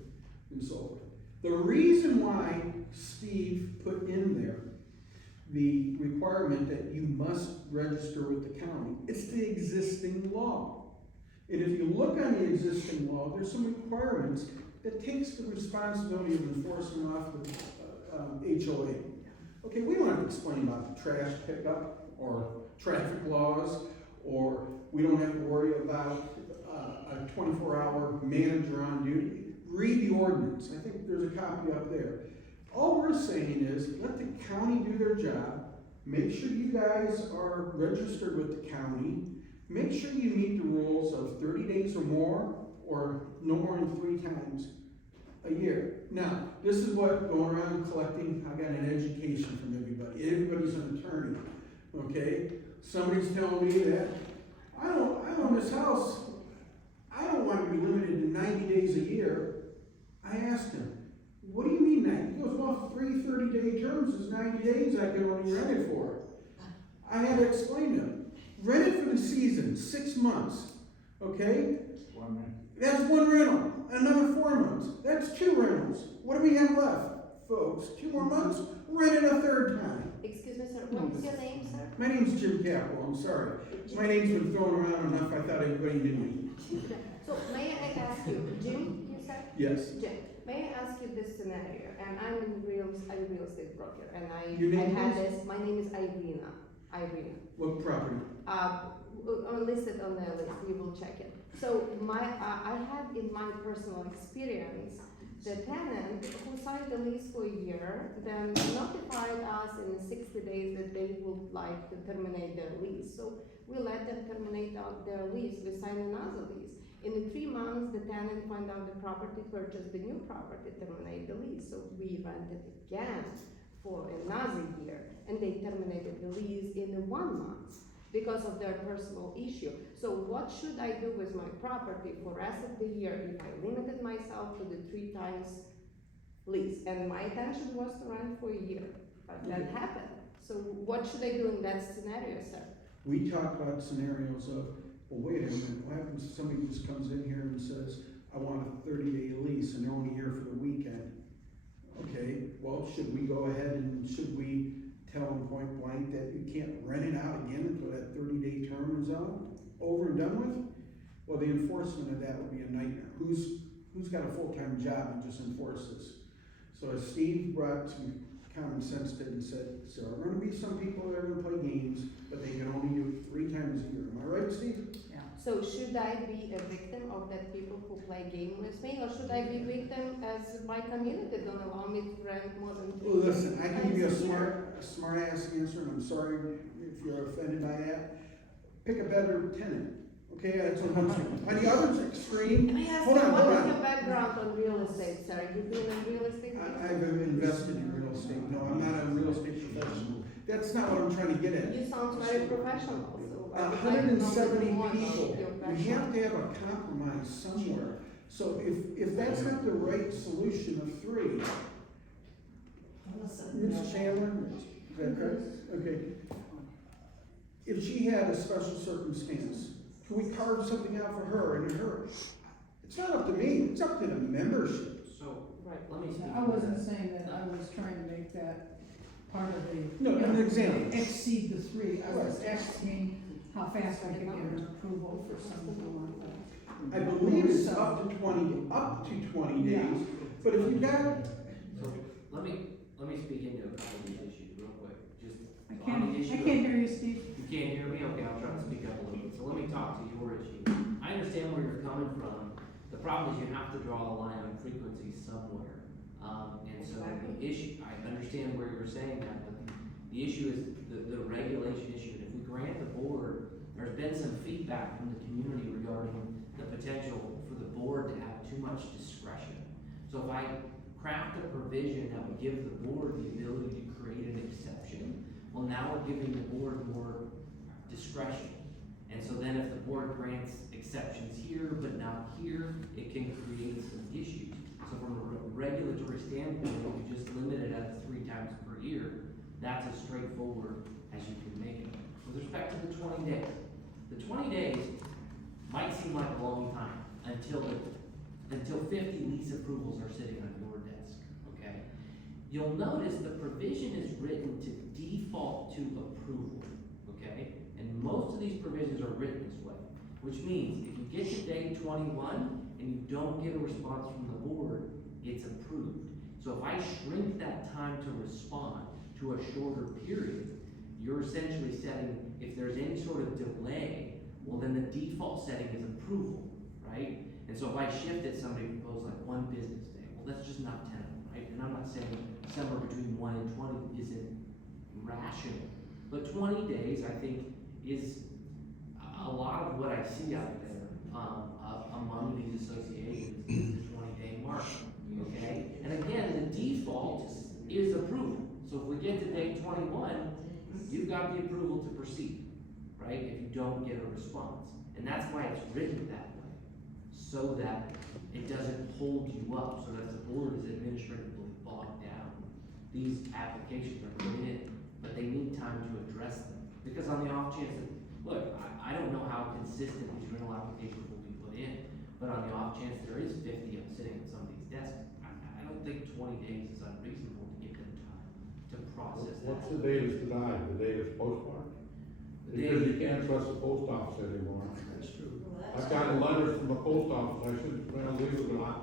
and so forth. The reason why Steve put in there the requirement that you must register with the county, it's the existing law. And if you look on the existing law, there's some requirements that takes the responsibility of enforcing off the HOA. Okay, we don't have to explain about the trash pickup or traffic laws, or we don't have to worry about a 24-hour manager on duty. Read the ordinance. I think there's a copy up there. All we're saying is let the county do their job. Make sure you guys are registered with the county. Make sure you meet the rules of 30 days or more, or no more than 3 times a year. Now, this is what going around collecting, I got an education from everybody. Everybody's an attorney, okay? Somebody's telling me that I own this house. I don't want to be limited to 90 days a year. I asked him, what do you mean 90? He goes, well, 3 30-day terms is 90 days I can only rent it for. I had to explain to him. Rent it for the season, 6 months, okay? That's 1 rental. Another 4 months. That's 2 rentals. What do we have left, folks? 2 more months? Rent it a 3rd time. Excuse me, sir, what is your name, sir? My name's Jim Capel, I'm sorry. My name's been thrown around enough, I thought everybody knew me. So may I ask you, Jim, you said? Yes. Jim, may I ask you this scenario? And I'm a real estate broker, and Your name I had is? this, my name is Irina. What property? Listed on the list, you will check it. So I had in my personal experience, the tenant who signed the lease for a year, then notified us in 60 days that they would like to terminate their lease. So we let them terminate their lease, we sign another lease. In 3 months, the tenant find out the property, purchased the new property, terminate the lease. So we rented again for another year, and they terminated the lease in 1 month because of their personal issue. So what should I do with my property for rest of the year if I limited myself to the 3 times lease? And my intention was to rent for a year, but that happened. So what should I do in that scenario, sir? We talk about scenarios of, well, wait a minute, what happens if somebody just comes in here and says, I want a 30-day lease and they're only here for the weekend? Okay, well, should we go ahead and should we tell them point blank that you can't rent it out again until that 30-day term is over and done with? Well, the enforcement of that would be a nightmare. Who's got a full-time job and just enforces? So as Steve brought some common sense to it and said, there are gonna be some people that are gonna play games, but they can only do it 3 times a year. Am I right, Steve? So should I be a victim of that people who play game with me, or should I be victim as my community don't allow me to rent more than 3 Well, listen, I can give you a times year? smart ass answer, and I'm sorry if you're offended by that. Pick a better tenant, okay, that's what I'm saying. On the other extreme, May I ask hold you, on, what hold is on. your background on real estate, sir? You've been in real estate? I've invested in real estate, no, I'm not a real estate professional. That's not what I'm trying to get at. You sound very professional, so. I would like to know 170 more about people, your we background. have to have a compromise somewhere. So if that's not the right solution of 3, Ms. Chandler, is that correct? Okay. If she had a special circumstance, can we carve something out for her and her? It's not up to me, it's up to the membership. So, Right. let me speak. I wasn't saying that, I was trying to make that part of the. No, an example. Exceed the 3, I was asking how fast I could get an approval for something like that. I believe it's up to 20 days, but if you got, So, let me speak into a couple of these issues real quick, just I on can't, the issue. I can't hear you, Steve. You can't hear me? Okay, I'll try to speak up a little bit. So let me talk to your issue. I understand where you're coming from. The problem is you have to draw a line on frequency somewhere. And so the issue, I understand where you're saying that, but the issue is the regulation issue. And if we grant the board, there's been some feedback from the community regarding the potential for the board to have too much discretion. So if I craft a provision that would give the board the ability to create an exception, well, now we're giving the board more discretion. And so then if the board grants exceptions here but not here, it can create some issues. So from a regulatory standpoint, if you just limit it at 3 times per year, that's as straightforward as you can make it. With respect to the 20 days, the 20 days might seem like a long time until 50 lease approvals are sitting on your desk, okay? You'll notice the provision is written to default to approval, okay? And most of these provisions are written this way, which means if you get to day 21 and you don't get a response from the board, it's approved. So if I shrink that time to respond to a shorter period, you're essentially setting, if there's any sort of delay, well then the default setting is approval, right? And so if I shift it, somebody proposed like 1 business day, well that's just not tenable, right? And I'm not saying somewhere between 1 and 20 isn't rational, but 20 days I think is a lot of what I see out there among these associations is the 20-day mark, okay? And again, the default is approval. So if we get to day 21, you've got the approval to proceed, right? If you don't get a response. And that's why it's written that way, so that it doesn't hold you up, so that the board is administratively bogged down. These applications are put in, but they need time to address them. Because on the off chance that, look, I don't know how consistent these rental applications will be put in, but on the off chance there is 50 of them sitting at somebody's desk, I don't think 20 days is unreasonable to give them time to process that. What's the date is denied, the date is postmarked? The Because date- you can't trust the post office anymore. that's true. I've gotten letters from the post office, I should mail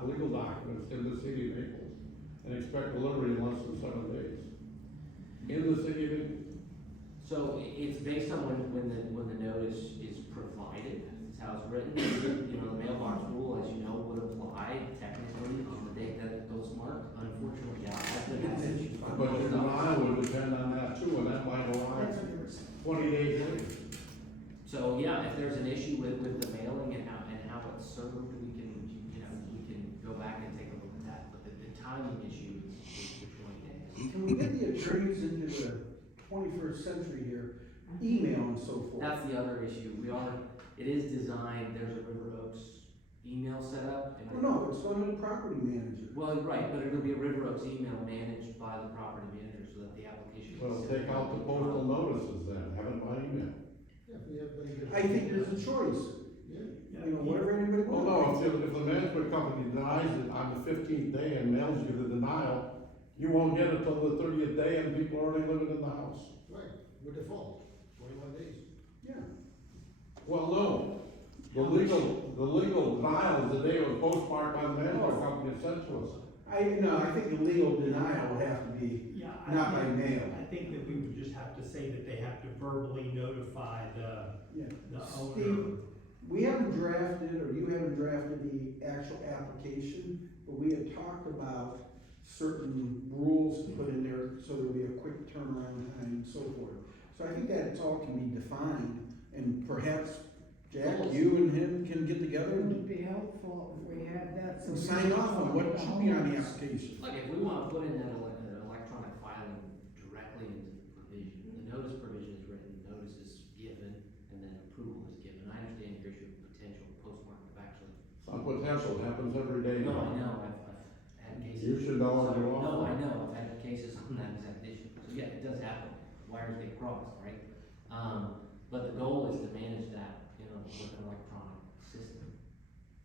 legal documents in the city of Naples and expect delivery in less than 7 days. In the city of Naples. So it's based on when the notice is provided, is how it's written. You know, the mailbox rule, as you know, would apply technically on the date that it goes marked. Unfortunately, that has been that issue. But your denial would depend on that too, and that might arrive 20 days later. So, yeah, if there's an issue with the mailing and how it's served, we can go back and take a look at that. But the timing issue is the 20 days. Can we get the attorneys into the 21st century here, email and so forth? That's the other issue. It is designed, there's a River Oaks email set up. And Well, no, it's going to the property manager. Well, right, but it'll be a River Oaks email managed by the property manager so that the application. Well, take out the postal notices then, have it by email. I think there's a choice. You know, whatever anybody Well, wants. no, if the management company denies it on the 15th day and mails you the denial, you won't get it till the 30th day and people are already living in the house. Right, with default, 21 days. Yeah. Well, no, The legal denial is the day it was postmarked by the mail company and sent to us. I think the legal denial would have to be Yeah, not by mail. I think that we would just have to say that they have to verbally notify Yeah. the owner. Steve, we haven't drafted, or you haven't drafted the actual application, but we had talked about certain rules to put in there, so there'll be a quick turnaround time and so forth. So I think that it's all can be defined, and perhaps, Jack, you and him can get together It and would be helpful if we had that, so. we sign could off on talk what to should be on the homeowners. application. Look, if we wanna put in that electronic filing directly into the provision, the notice provision is written, notice is given, and then approval is given. I understand your issue of potential postmark of actually. It's not potential, it happens every day No, now. I know, I've had cases. You should know as well. No, I know, I've had cases on that exact issue. So yeah, it does happen, wires get crossed, right? But the goal is to manage that, with an electronic system.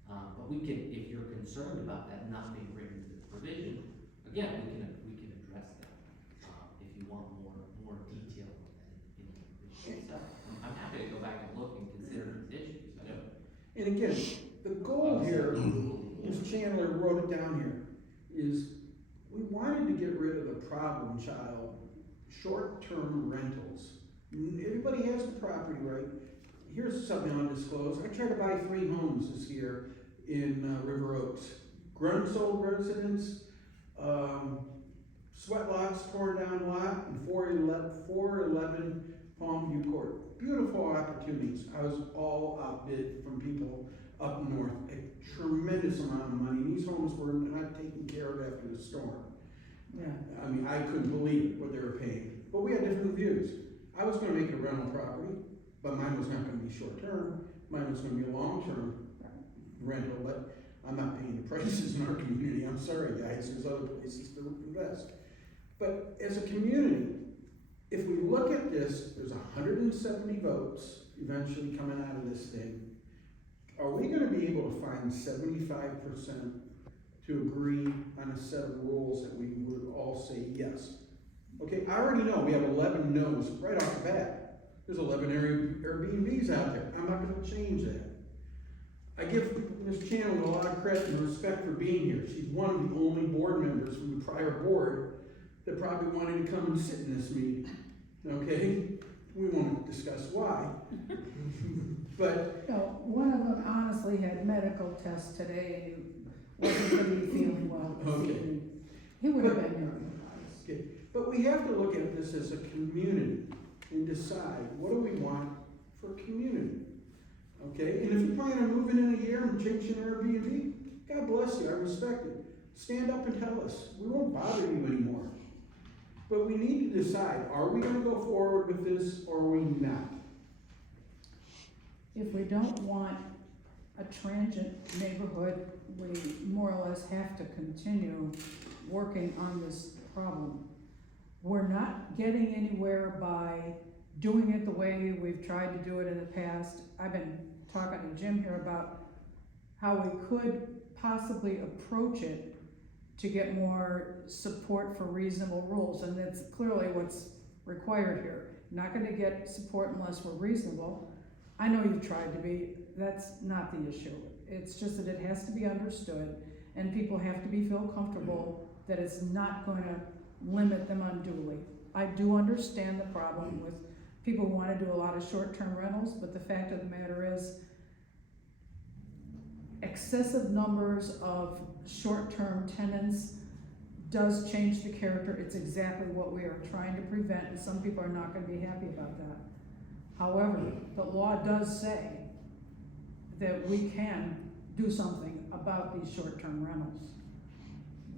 But we can, if you're concerned about that not being written into the provision, again, we can address that, if you want more detail on that in the provision. So, I'm happy to go back and look and consider these issues, I know. And again, the goal here, as Chandler wrote it down here, is we wanted to get rid of the problem child, short-term rentals. Everybody has the property right. Here's something I'll disclose. I tried to buy 3 homes this year in River Oaks. Grunsold residence, sweat lots, torn down lot, and 411 Palmview Court. Beautiful opportunities. I was all outbid from people up north. A tremendous amount of money. These homes were not taken care of after the storm. Yeah. I mean, I couldn't believe what they were paying. But we had different views. I was gonna make it a rental property, but mine was not gonna be short-term. Mine was gonna be a long-term rental, but I'm not paying the prices in our community. I'm sorry, guys, there's other places to invest. But as a community, if we look at this, there's 170 votes eventually coming out of this thing. Are we gonna be able to find 75% to agree on a set of rules that we would all say yes? Okay, I already know we have 11 no's right off the bat. There's 11 Airbnbs out there. I'm not gonna change that. I give Ms. Chandler a lot of credit and respect for being here. She's one of the only board members from the prior board that probably wanted to come and sit in this meeting. Okay? We won't discuss why. But One of them honestly had medical tests today and wasn't gonna be feeling well this Okay. evening. He would have been here otherwise. okay. But we have to look at this as a community and decide, what do we want for community? Okay, and if you plan on moving in a year and changing Airbnb, God bless you, I respect it. Stand up and tell us. We won't bother you anymore. But we need to decide, are we gonna go forward with this or are we not? If we don't want a transient neighborhood, we more or less have to continue working on this problem. We're not getting anywhere by doing it the way we've tried to do it in the past. I've been talking to Jim here about how we could possibly approach it to get more support for reasonable rules, and that's clearly what's required here. Not gonna get support unless we're reasonable. I know you've tried to be, that's not the issue. It's just that it has to be understood, and people have to feel comfortable that it's not gonna limit them unduly. I do understand the problem with people who wanna do a lot of short-term rentals, but the fact of the matter is, excessive numbers of short-term tenants does change the character. It's exactly what we are trying to prevent, and some people are not gonna be happy about that. However, the law does say that we can do something about these short-term rentals.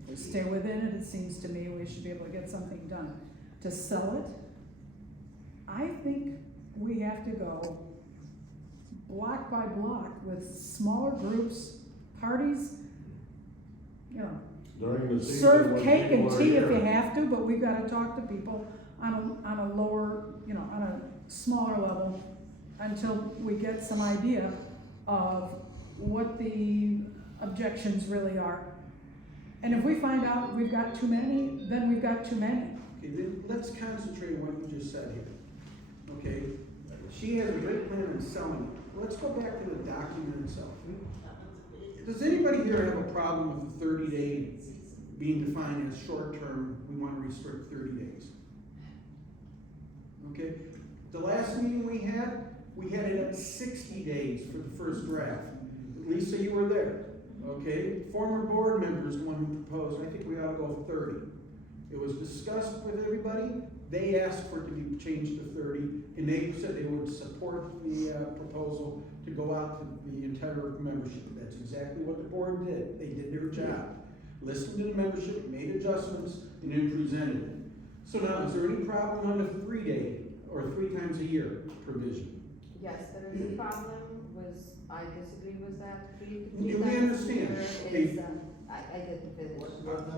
If we stay within it, it seems to me we should be able to get something done. To sell it, I think we have to go block by block with smaller groups, parties, During the season. serve when cake and people are tea if you here. have to, but we've gotta talk to people on a lower, on a smaller level until we get some idea of what the objections really are. And if we find out we've got too many, then we've got too many. Okay, then let's concentrate on what you just said here. Okay, she has a great plan on selling it. let's go back to the document itself. Does anybody here have a problem with the 30-day being defined as short-term? We want to restrict 30 days. Okay, the last meeting we had it at 60 days for the first draft. Lisa, you were there, okay? Former board member is the one who proposed, I think we ought to go 30. It was discussed with everybody, they asked for it to be changed to 30, and they said they would support the proposal to go out to the entire membership. That's exactly what the board did. They did their job. Listened to the membership, made adjustments, and then presented it. So now, is there any problem on the 3-day or 3 times a year provision? Yes, there is a problem with, I disagree with that, three We times a understand. year Okay. is, I didn't finish.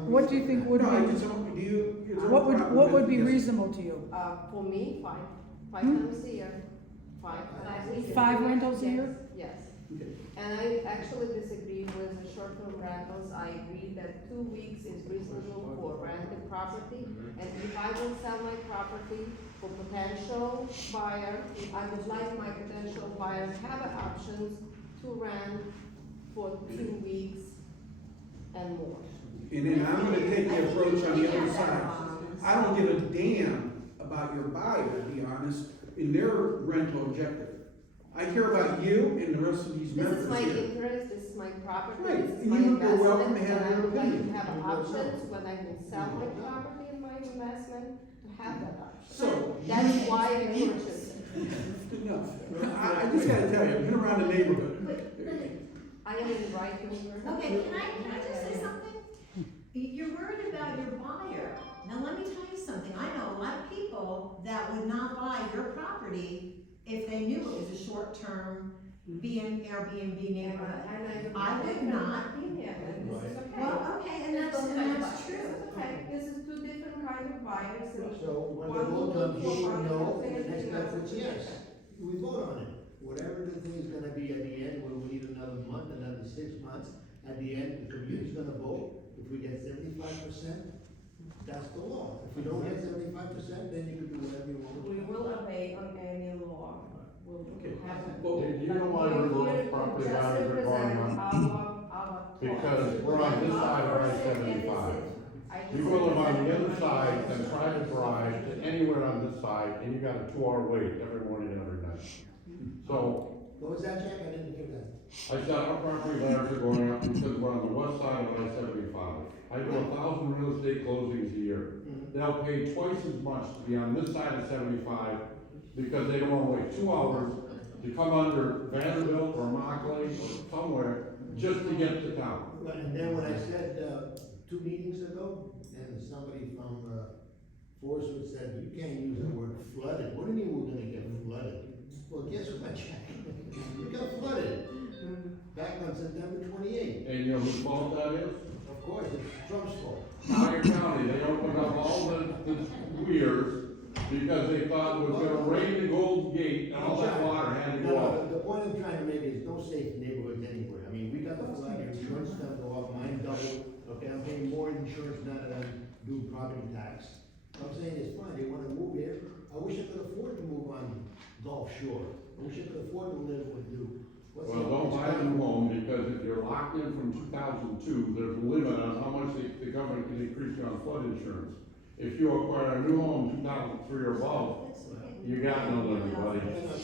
What do you think would No, I be, just don't, do you? is there a what problem would with be this? reasonable to you? For me, five Hmm? times a year, 5 times a year. 5 rentals a Yes, year? Yes, Okay. and I actually disagree with the short-term rentals. I agree that 2 weeks is reasonable for rented property. And if I will sell my property for potential buyer, I would like my potential buyer to have options to rent for 2 weeks and more. And then I'm gonna take the approach on the other side. I don't give a damn about your buyer, to be honest, in their rental objective. I care about you and the rest of these This members is my here. interest, this is my property, Right, this is and my you're welcome to investment, have and I your would like to opinion. have options when I will sell my property and my investment, to have that option. So. That's why I purchased it. Good enough. I just gotta tell you, I've been around the neighborhood. I am in the right neighborhood. Okay, can I just say something? You're worried about your buyer. Now, let me tell you something. I know a lot of people that would not buy your property if they knew it was a short-term Airbnb neighborhood. And I would not. Opinion, and this is okay. Well, okay, and that's true. This is okay, this is 2 different kinds of buyers, and So when the one will vote look comes, for you one no, thing, and the next and time the it's other yes. thing. We vote on it. Whatever the thing is gonna be at the end, where we need another month, another 6 months, at the end, the community's gonna vote. If we get 75%, that's the law. If we don't get 75%, then you can do whatever you want. We will obey on any law. We'll Okay. have it. Well, Do you know why River Oaks property values are going up? Because we're on this side of I-75. You go live on the other side and try to drive to anywhere on this side, and you got a 2-hour wait every morning and every night. So, What was that, Jack? I didn't hear that. I said our property values are going up because we're on the west side of I-75. I do 1,000 real estate closings a year. They'll pay twice as much to be on this side of 75 because they don't wanna wait 2 hours to come under Vanderbilt or Mockley or somewhere just to get to town. Right, and then when I said, 2 meetings ago, and somebody from, Forestwood said, you can't use the word flooded. What do you mean we're gonna get flooded? Well, guess what, Jack? We got flooded back on September 28th. And you know whose fault that is? Of course, it's Trump's fault. Collier County, they opened up all the weirs because they thought it was gonna rain the Golden Gate and all that water had to go out. The point I'm trying to make is no safe neighborhoods anywhere. I mean, we got the flood, your insurance is gonna go up, mine double, okay, I'm paying more in insurance now that I'm doing property tax. I'm saying it's fine, they wanna move here, I wish I could afford to move on Gulf Shore, I wish I could afford to live with you. Well, don't buy a new home because if you're locked in from 2002, there's a limit on how much the government can increase you on flood insurance. If you acquire a new home 2003 or above, you got no limit, buddy. Okay,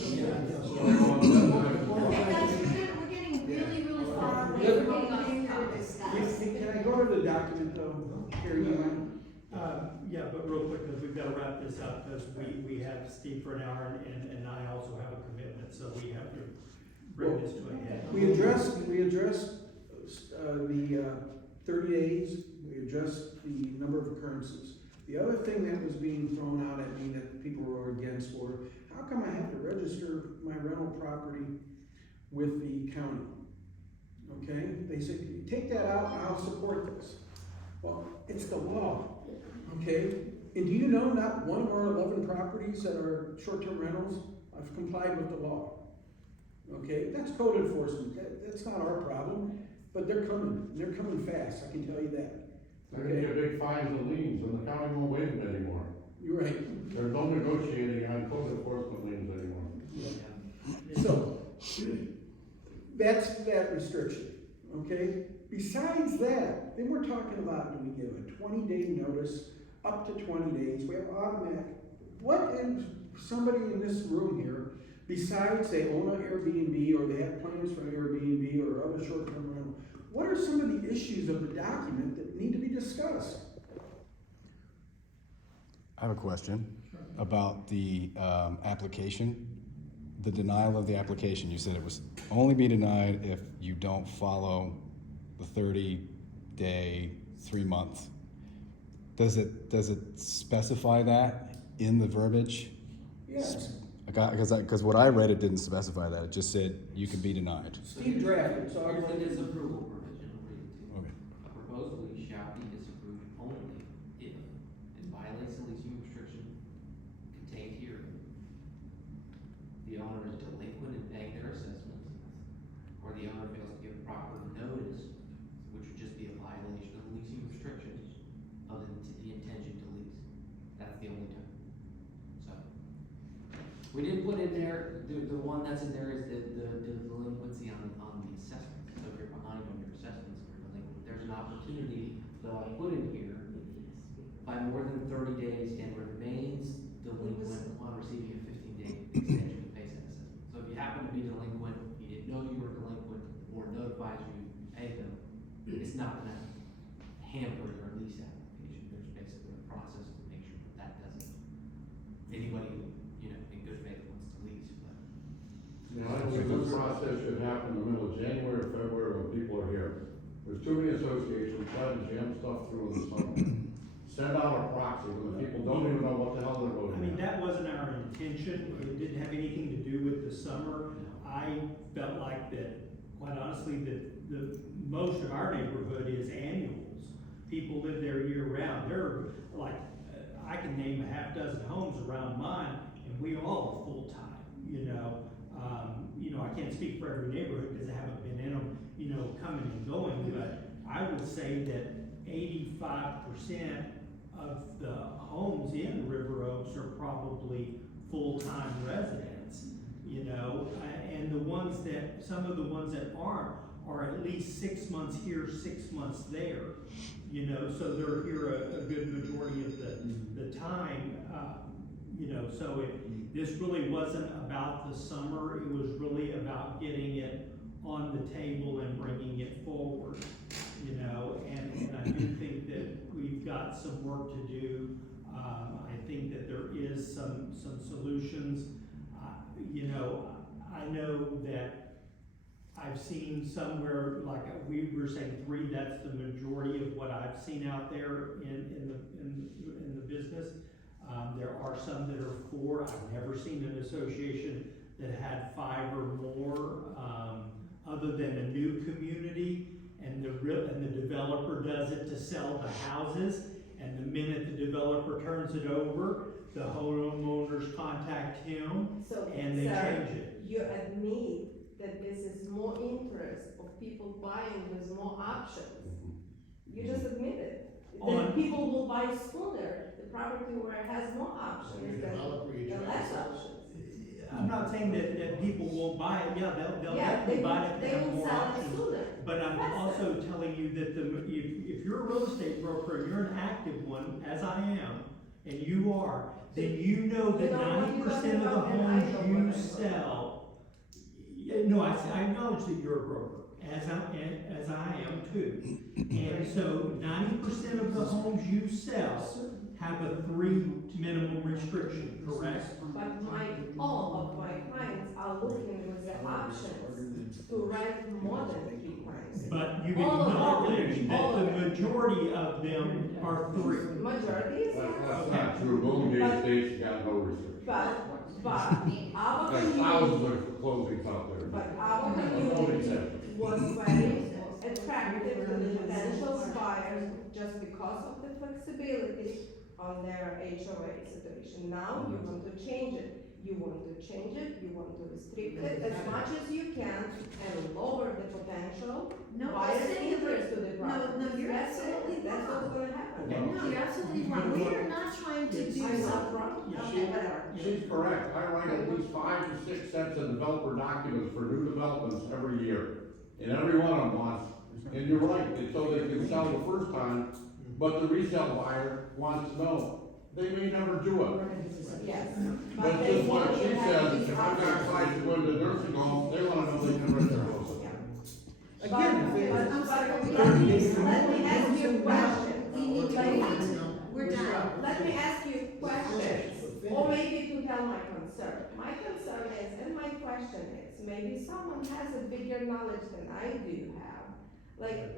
guys, we're getting really far away from what we're here to discuss. Can I go to the document though? Here, you want? Yeah, but real quick, because we've got to wrap this up, because we have Steve for an hour, and I also have a commitment, so we have to bring this to a head. We addressed the 30 days, we addressed the number of occurrences. The other thing that was being thrown out at me that people were against were, how come I have to register my rental property with the county? Okay, they said, take that out and I'll support this. Well, it's the law, okay? And do you know not one of our 11 properties that are short-term rentals have complied with the law? Okay, that's code enforcement, that's not our problem, but they're coming fast, I can tell you that. They're gonna get big fines and liens, and the county won't waive it anymore. You're right. There's no negotiating on code enforcement liens anymore. So, That's that restriction, okay? Besides that, then we're talking about, do we give a 20-day notice, up to 20 days, we have automatic. What if somebody in this room here, besides they own an Airbnb or they have plans for an Airbnb or other short-term rental, what are some of the issues of the document that need to be discussed? I have a question about the application, the denial of the application. You said it was only be denied if you don't follow the 30-day, 3-month. Does it specify that in the verbiage? Yes, Because what I read, it didn't specify that. It just said you can be denied. Steve drafted, so Here's I'm the disapproval provision, I'll read it to you. Okay. A proposed lease shall be disapproved only if it violates the leasing restriction contained herein, the owner is delinquent in paying their assessments, or the owner fails to give proper notice, which would just be a violation of the leasing restrictions of the intention to lease. That's the only time. So, we did put in there, the one that's in there is the delinquency on the assessment. So if you're behind on your assessments or you're delinquent, there's an opportunity, though I put in here, by more than 30 days and remains delinquent upon receiving a 15-day extension to pay said assessment. So if you happen to be delinquent, you didn't know you were delinquent, or notifies you, pay them, it's not gonna hamper your lease application. There's basically a process to make sure that doesn't, anybody who, you know, in good faith wants to lease, but. You know, I believe this process should happen in the middle of January or February when people are here. There's too many associations trying to jam stuff through in the summer. Send out a proxy when the people don't even know what the hell they're voting I mean, on. that wasn't our intention, it didn't have anything to do with the summer. I felt like that, quite honestly, that the most of our neighborhood is annuals. People live there year round, they're like, I can name a half dozen homes around mine, and we all are full-time, you know. I can't speak for every neighborhood, because I haven't been in them, you know, coming and going, but I would say that 85% of the homes in River Oaks are probably full-time residents, you know, and the ones that, some of the ones that aren't, are at least 6 months here, 6 months there, you know, so they're here a good majority of the time, you know, so this really wasn't about the summer, it was really about getting it on the table and bringing it forward, you know, and I do think that we've got some work to do. I think that there is some solutions. You know, I know that I've seen somewhere, like we were saying 3, that's the majority of what I've seen out there in the business. There are some that are 4. I've never seen an association that had 5 or more, other than a new community, and the developer does it to sell the houses, and the minute the developer turns it over, the homeowners contact him, and they change it. You admit that this is more interest of people buying with more options. You just admit it. That people will buy sooner, the property where it has more options than less options. I'm not saying that people won't buy it, yeah, they'll Yeah, definitely buy it if they they have will more sell it options. sooner. But I'm Faster. also telling you that if you're a real estate broker and you're an active one, as I am, and you are, then you know that You know, 90% of the homes you sell, no, I acknowledge that you're a broker, as I am too. And so 90% of the homes you sell have a 3 minimum restriction, correct? But all of my clients are looking with the options to rent more than 3 times. But you All of acknowledge them, that all the of them. majority of them are 3. Majority is That's yes, not true. Golden Gate Estate's got no restriction. but our There's community, thousands of closings out there. but our No community exception. was very attractive to the potential buyers just because of the flexibility on their HOA situation. Now you want to change it. You want to change it, you want to restrict it as much as you can and lower the potential No, buyer's I'm saying interest to the no, property. no, you're That's it. absolutely That's what's wrong. gonna happen. Okay. No, you're absolutely wrong. We are not trying to do It's- I'm something. not wrong. Yeah. Okay, whatever. Yeah, she's correct, I write at least 5 to 6 sets of developer documents for new developments every year. And every one of them wants, and you're right, it's so they can sell the first time, but the resale buyer wants to know. They may never do it. Yes. But they just what want she to have says, these if I've got options. clients who go into nursing home, they wanna know they can rent their house. Again, if they, I'm sorry, Let me ask you a question. We need to, we're done. Let me ask you a question, or maybe to tell my concern. My concern is, and my question is, maybe someone has a bigger knowledge than I do have. Like,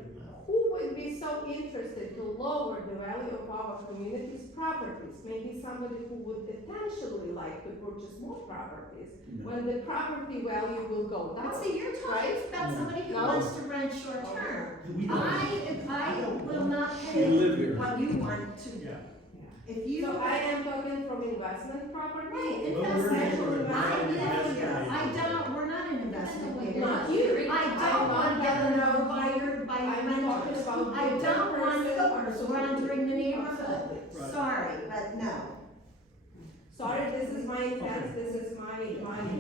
who would be so interested to lower the value of our community's properties? Maybe somebody who would potentially like to purchase more properties, when the property value will go down. But see, you're talking about somebody who No. wants to rent short term. We don't- I will not You live pay here. what you want to, Yeah. if you. So I am talking from investment property. Right, Well, we're investment, neighborhood, we're I not live here, investment I don't, we're not an investment neighborhood. Not you. I don't want to get know by your I'm renters. talking about I don't want person. hookers wandering the neighborhood. Right. Sorry, but no. Sorry, this is my intent, this is my.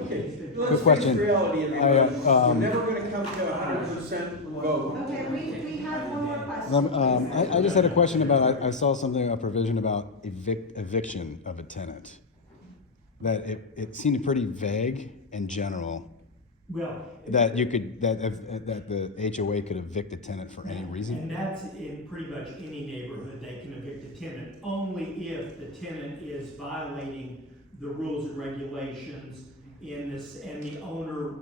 okay, Quick let's face question. reality, everybody. I, We're never gonna come to 100% vote. Okay, we have one more question. I just had a question about, I saw something, a provision about eviction of a tenant. That it seemed pretty vague and general, Well, that you could, that the HOA could evict a tenant for any reason. and that's in pretty much any neighborhood, they can evict a tenant, only if the tenant is violating the rules and regulations in this, and the owner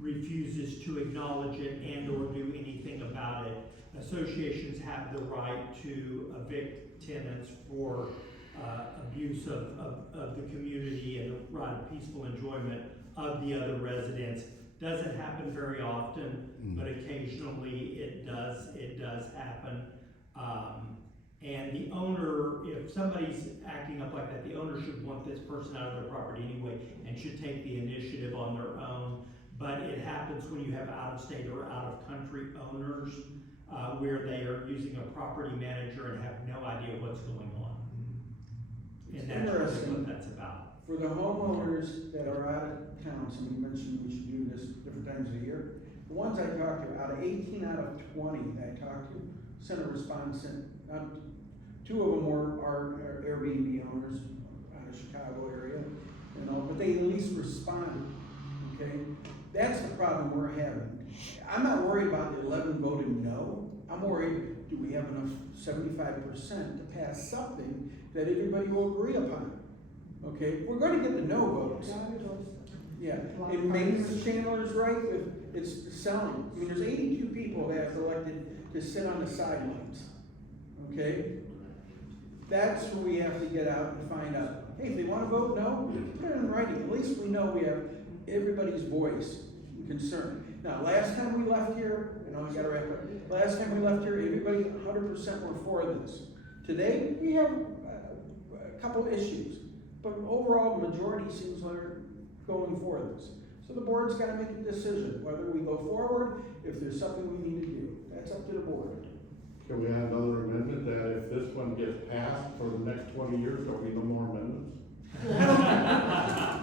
refuses to acknowledge it and or do anything about it. Associations have the right to evict tenants for abuse of the community and the right of peaceful enjoyment of the other residents. Doesn't happen very often, but occasionally it does happen. And the owner, if somebody's acting up like that, the owner should want this person out of their property anyway and should take the initiative on their own. But it happens when you have out-of-state or out-of-country owners where they are using a property manager and have no idea what's going on. And that's really Interesting. what that's about. For the homeowners that are out of town, somebody mentioned we should do this different times of the year. The ones I talked to, out of 18 out of 20 that I talked to, sent a response, and 2 of them were our Airbnb owners out of Chicago area, you know, but they at least responded, okay? That's the problem we're having. I'm not worried about the 11 voting no. I'm worried, do we have enough 75% to pass something that everybody will agree upon? Okay, we're going to get the no votes. Yeah, it makes Chandler's right with it's selling. I mean, there's 82 people that have elected to sit on the sidelines. Okay, that's where we have to get out and find out. Hey, if they want to vote no, put it in writing. At least we know we have everybody's voice and concern. Now, last time we left here, I got to wrap up. Last time we left here, everybody 100% were for this. Today, we have a couple issues, but overall, the majority seems like they're going for this. So the board's got to make a decision whether we go forward, if there's something we need to do. That's up to the board. Can we add another amendment that if this one gets passed for the next 20 years, there'll be no more amendments?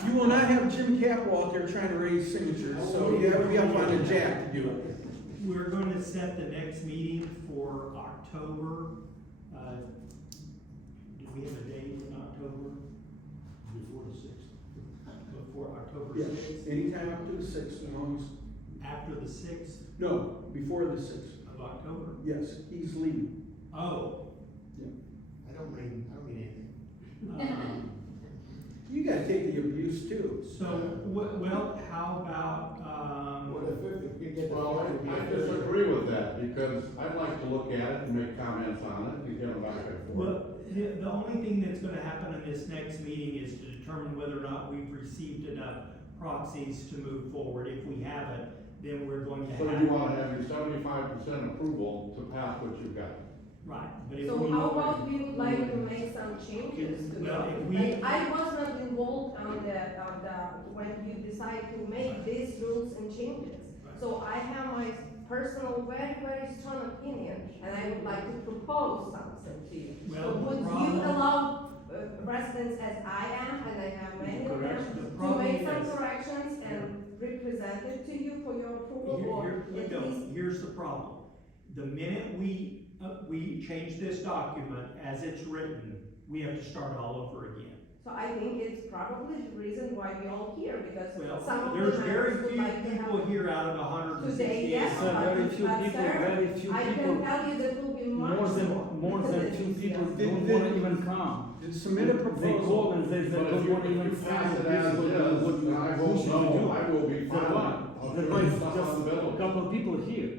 You will not have Jim Capel out there trying to raise signatures, so you have to be up on the jack to do it. We're going to set the next meeting for October. Do we have a date in October? Before the 6th. Before October Yeah, 6th? anytime up to the 6th, as long as, After the 6th no, before the 6th. of October? Yes, he's leaving. Oh. I don't mean anything. You gotta take the abuse too. So, well, how about, What if you get the. Well, I disagree with that, because I'd like to look at it and make comments on it, and get them back and forth. well, the only thing that's gonna happen in this next meeting is to determine whether or not we've received enough proxies to move forward. If we haven't, then we're going to So have. you wanna have your 75% approval to pass what you've got. Right, but if So we. how about we would like to make some changes to Well, that? if we- Like, I was not involved on when you decide to make these rules and changes. So I have my personal, very, very strong opinion, and I would like to propose something to you. Well, So the would you problem- allow residents as I am, and I have many Here's the problem. The minute we change this document as it's written, we have to start all over again. So I think it's probably the reason why we all here, because Well, some of the there's members very would few like to people have. here out of 168. Today, yes, So very few but people, sir, very few I can people, tell you there will be much more than two people don't wanna even come. Submit a They proposal. call and they But don't if you, wanna even if you sign pass it this as is is, what then I we will should know, do. I will be For fine. what? I'll There put is stuff just on the bill. a couple of people here.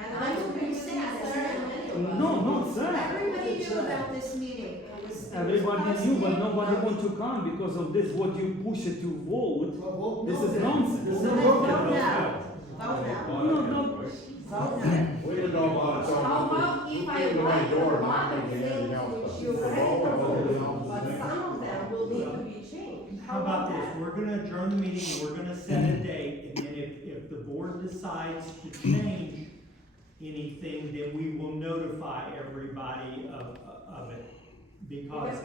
And I'm pretty sad, No, not sad. Everybody knew about this meeting. It was Everybody knew, but nobody want to come because of this, what you push it to vote. Well, This no, is then. nonsense. So then vote now. Vote now. No, no, Vote now. We didn't know about it. How about if I Came to my write a door, lot of knocking, handing things out which stuff. you Well, already proposed, well, but some of them will need to be changed? How about this, we're gonna adjourn the meeting, and we're gonna set a date, and then if the board decides to change anything, then we will notify everybody of it. Because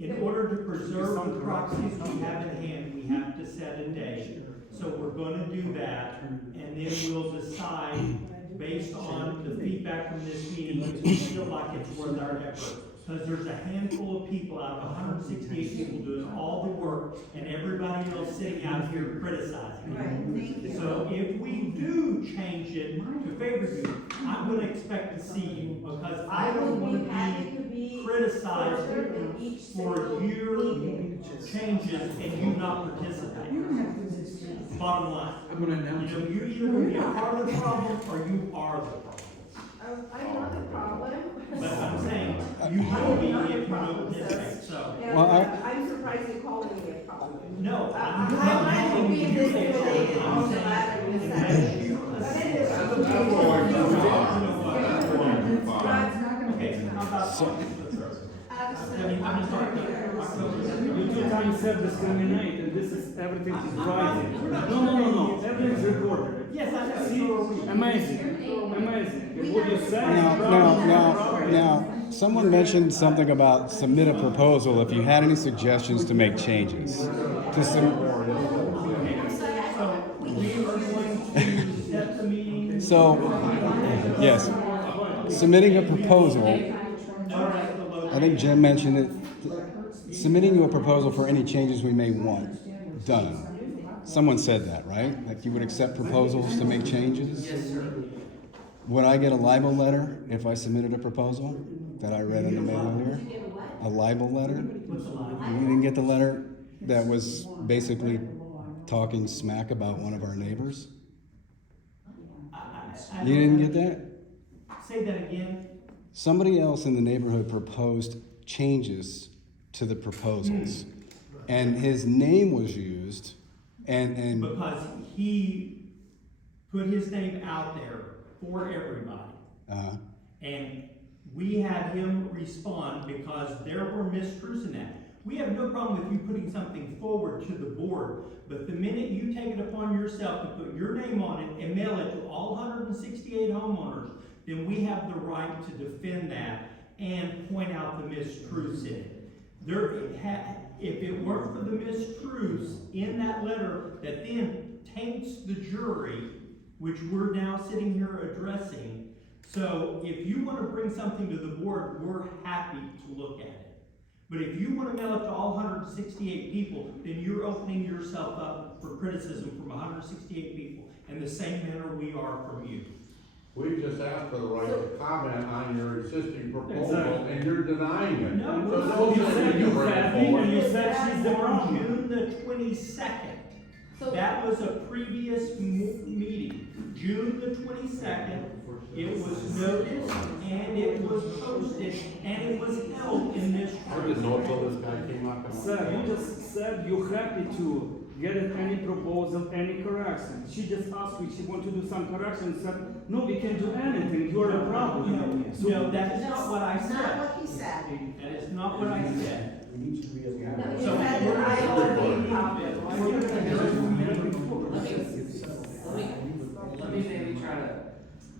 in order to preserve the proxies we have in hand, we have to set a date. So we're gonna do that, and then we'll decide based on the feedback from this meeting, if we feel like it's worth our effort. Because there's a handful of people out of 168 people doing all the work, and everybody else sitting out here criticizing. Right, thank you. So if we do change it to favor you, I'm gonna expect to see you, because I don't would wanna be happy be to be criticized further in each for single your meeting. changes and you not participate. Bottom line. I'm gonna announce You know, it. you're either gonna be a part of the problem or you are the problem. I'm not a problem. But I'm saying, you will be if you don't participate, so. And Well, I'm surprised you're calling me a problem. No, I'm I not might calling be you this a today problem. and I'm on the saying, ladder you unless said. you But assist. anyway. Okay, how about August the third? I mean, I'm sorry, October. You two times said discriminate, and this is, everything is writing. No, everything's recorded. Yes, I know. See, amazing. And what you say. Now, someone mentioned something about submit a proposal if you had any suggestions to make changes. To We are going to set the meeting. So, yes, submitting a proposal, I think Jim mentioned it, submitting a proposal for any changes we may want done. Someone said that, right? Like you would accept proposals to make changes? Yes, sir. Would I get a libel letter if I submitted a proposal that I read in the mail earlier? A libel letter? What's the line? You didn't get the letter that was basically talking smack about one of our neighbors? You didn't get that? Say that again. Somebody else in the neighborhood proposed changes to the proposals. And his name was used and Because he put his name out there for everybody. And we had him respond because there were mistruths in that. We have no problem with you putting something forward to the board, but the minute you take it upon yourself to put your name on it and mail it to all 168 homeowners, then we have the right to defend that and point out the mistruths in it. If it weren't for the mistruths in that letter that then taints the jury, which we're now sitting here addressing, so if you want to bring something to the board, we're happy to look at it. But if you want to mail it to all 168 people, then you're opening yourself up for criticism from 168 people in the same manner we are from you. We just asked for the right to comment on your existing proposal, Exactly. and you're denying it. No, So no, those you are said the you bring had it forward. and you said she's the on problem. June the 22nd. So That was a previous meeting, June the 22nd. It was noticed and it was posted and it was held in this I didn't know until this guy came up. Sir, you just said you're happy to get any proposal, any correction. She just asked me, she want to do some correction, said, no, we can't do anything, you're the problem. No, that is not what I Not said. what he said. That is not what I said. no, you So said we're that I gonna- already have it. Let me maybe try to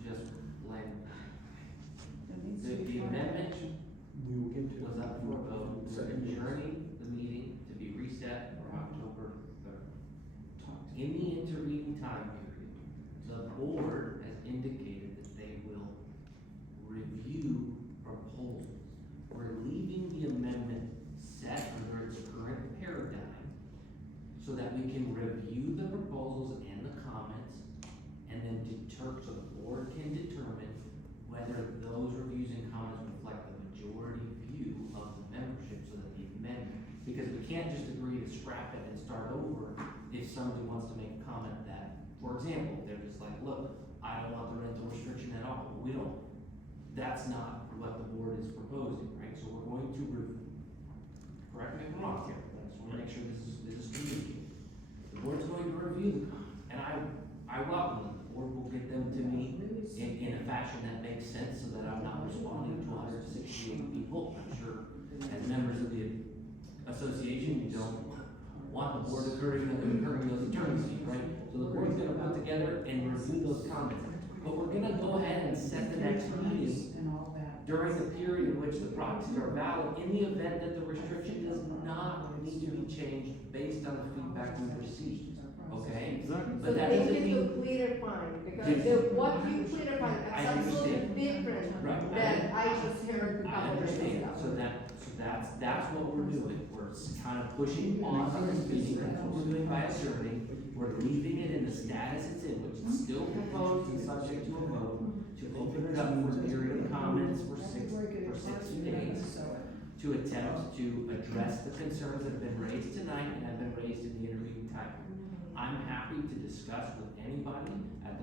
just blend. The amendment was up for a vote, we're adjourning the meeting to be reset for October 3rd. In the intervening time period, the board has indicated that they will review proposals. We're leaving the amendment set under its current paradigm so that we can review the proposals and the comments and then so the board can determine whether those reviews and comments reflect the majority view of the membership so that the amendment, because we can't just agree to scrap it and start over if somebody wants to make a comment that, for example, they're just like, look, I don't want the rental restriction at all. We don't, that's not what the board is proposing, right? So we're going to correct me if I'm wrong here, but I just wanna make sure this is communicated. The board's going to review the comments, and I welcome them. The board will get them to me in a fashion that makes sense so that I'm not responding to 168 people. I'm sure as members of the association, you don't want the board incurring those attorneys fees, right? So the board's gonna put together and review those comments. But we're gonna go ahead and set the next meeting And all that. during the period in which the proxies are valid, in the event that the restriction does not need to be changed based on the feedback we received, okay? Exactly. But that thank doesn't you to mean, clarifying, because Yes. what you clarified I is absolutely understand. different Right. than I just heard a I couple days understand, ago. so that's what we're doing, we're kind of pushing pause on this meeting, that's what we're doing by adjourning. We're leaving it in the status it's in, which is still proposed and subject to a vote, to open it up for period of comments for 60 days, to attempt to address the concerns that have been raised tonight and have been raised in the intervening time. I'm happy to discuss with anybody at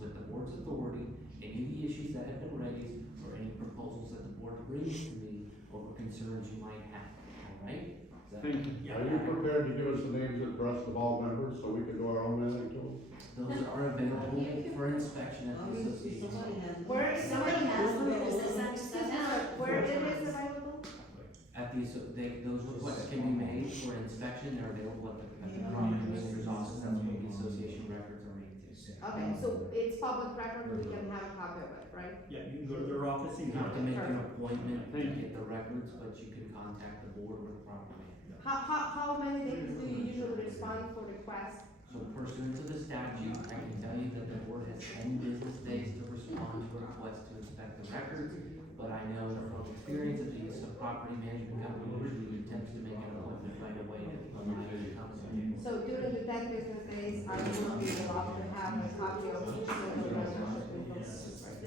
with the board's authority, any of the issues that have been raised, or any proposals that the board brings to me over concerns you might have, all right? Thank you. Are you prepared to give us the names of the rest of all members so we can do our own mailing to them? Those are available for inspection at the association. Where is Somebody has them, because available? they sent us that out. Where it is available? At the, those requests can be made for inspection, they're available at the property manager's office, that's where the association records are made to. Okay, so it's public record, we can have a copy of it, right? Yeah, you can go to their office You and have to make an get it. appointment to get the records, but you can contact the board or the property manager. How many days do you usually respond for requests? So pursuant to the statute, I can tell you that the board has 10 business days to respond to a request to inspect the records, but I know from experience that the property management company usually attempts to make an appointment right away to come in. So during the 10 business days, I will be allowed to have a copy of each single resolution.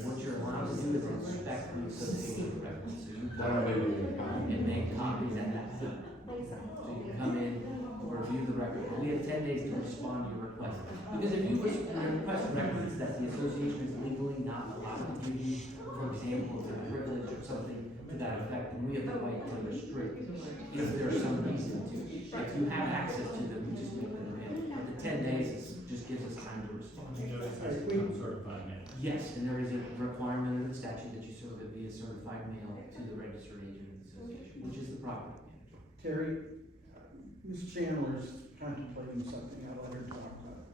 What you're allowed to do is inspect the association records, so you What are they go doing? and make copies at that time. So you can come in, review the record, but we have 10 days to respond to your request. Because if you request records that the association is legally not allowed to give you, for example, if it's a privilege or something to that effect, then we have the right to restrict if there's some reason to. If you have access to them, we just make them available. But the 10 days just gives us time to respond. Yes, and there is a requirement of the statute that you serve it via certified mail to the registered agent of the association, which is the property manager. Terry, Ms. Chandler's contemplating something, I'll let her talk about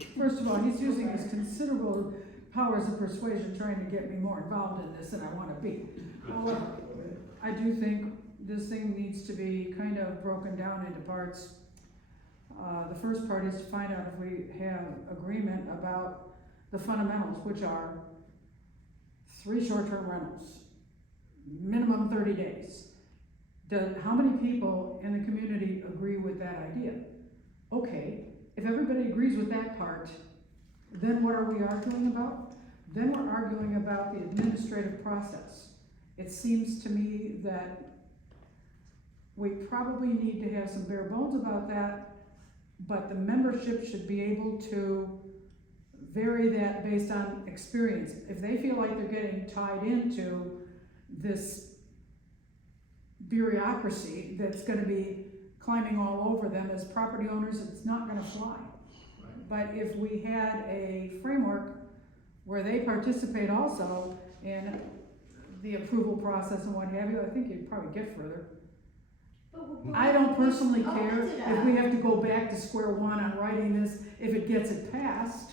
it. First of all, he's using his considerable powers of persuasion trying to get me more involved in this than I wanna be. However, I do think this thing needs to be kind of broken down into parts. The first part is to find out if we have agreement about the fundamentals, which are 3 short-term rentals, minimum 30 days. How many people in the community agree with that idea? Okay, if everybody agrees with that part, then what are we arguing about? Then we're arguing about the administrative process. It seems to me that we probably need to have some bare bones about that, but the membership should be able to vary that based on experience. If they feel like they're getting tied into this bureaucracy that's gonna be climbing all over them as property owners, it's not gonna fly. But if we had a framework where they participate also in the approval process and what have you, I think you'd probably get further. I don't personally care if we have to go back to square one on writing this, if it gets it passed,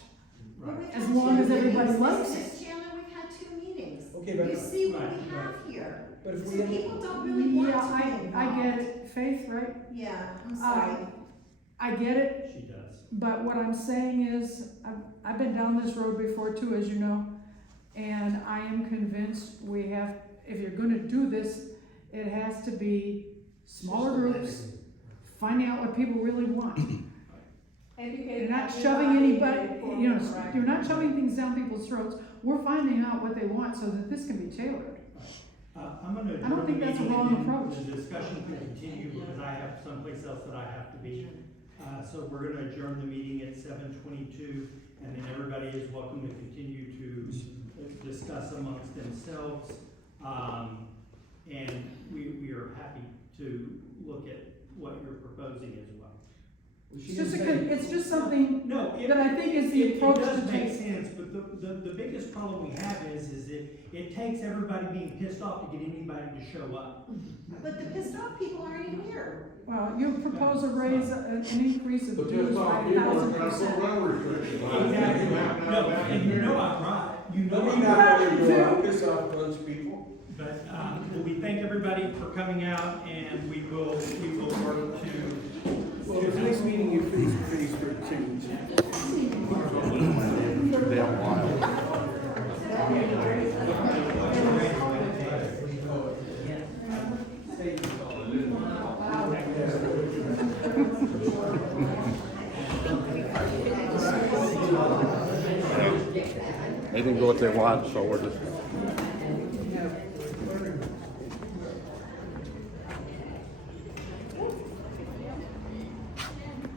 as long as everybody likes it. Ms. Chandler, we've had 2 meetings. Okay, but. You see what Right, we have here. But if So we end, people don't really want to be Yeah, I involved. get it, Faith, right? Yeah, I'm sorry. I get it, She does. but what I'm saying is, I've been down this road before too, as you know, and I am convinced we have, if you're gonna do this, it has to be smaller groups, finding out what people really want. Educate You're not everybody, shoving anybody, inform you know, correct. you're not shoving things down people's throats, we're finding out what they want so that this can be tailored. I'm gonna I don't adjourn think the that's a meeting wrong and approach. the discussion can continue because I have someplace else that I have to be. So we're gonna adjourn the meeting at 7:22, and then everybody is welcome to continue to discuss amongst themselves. And we are happy to look at what you're proposing as well. It's just something No, that I think is the approach It does to make take. sense, but the biggest problem we have is it takes everybody being pissed off to get anybody to show up. But the pissed off people aren't here. Well, you propose a raise, an increase The of dues pissed by off people are 1,000%. gonna put rental restrictions on it. Exactly. You have to have No, that and in you there. know I'm right, you know Let me I'm not right. let you go, I'll piss off a bunch of people. But, we thank everybody for coming out, and we will work to. Well, the next meeting, you face for change. Damn wild. They didn't go what they want, so we're just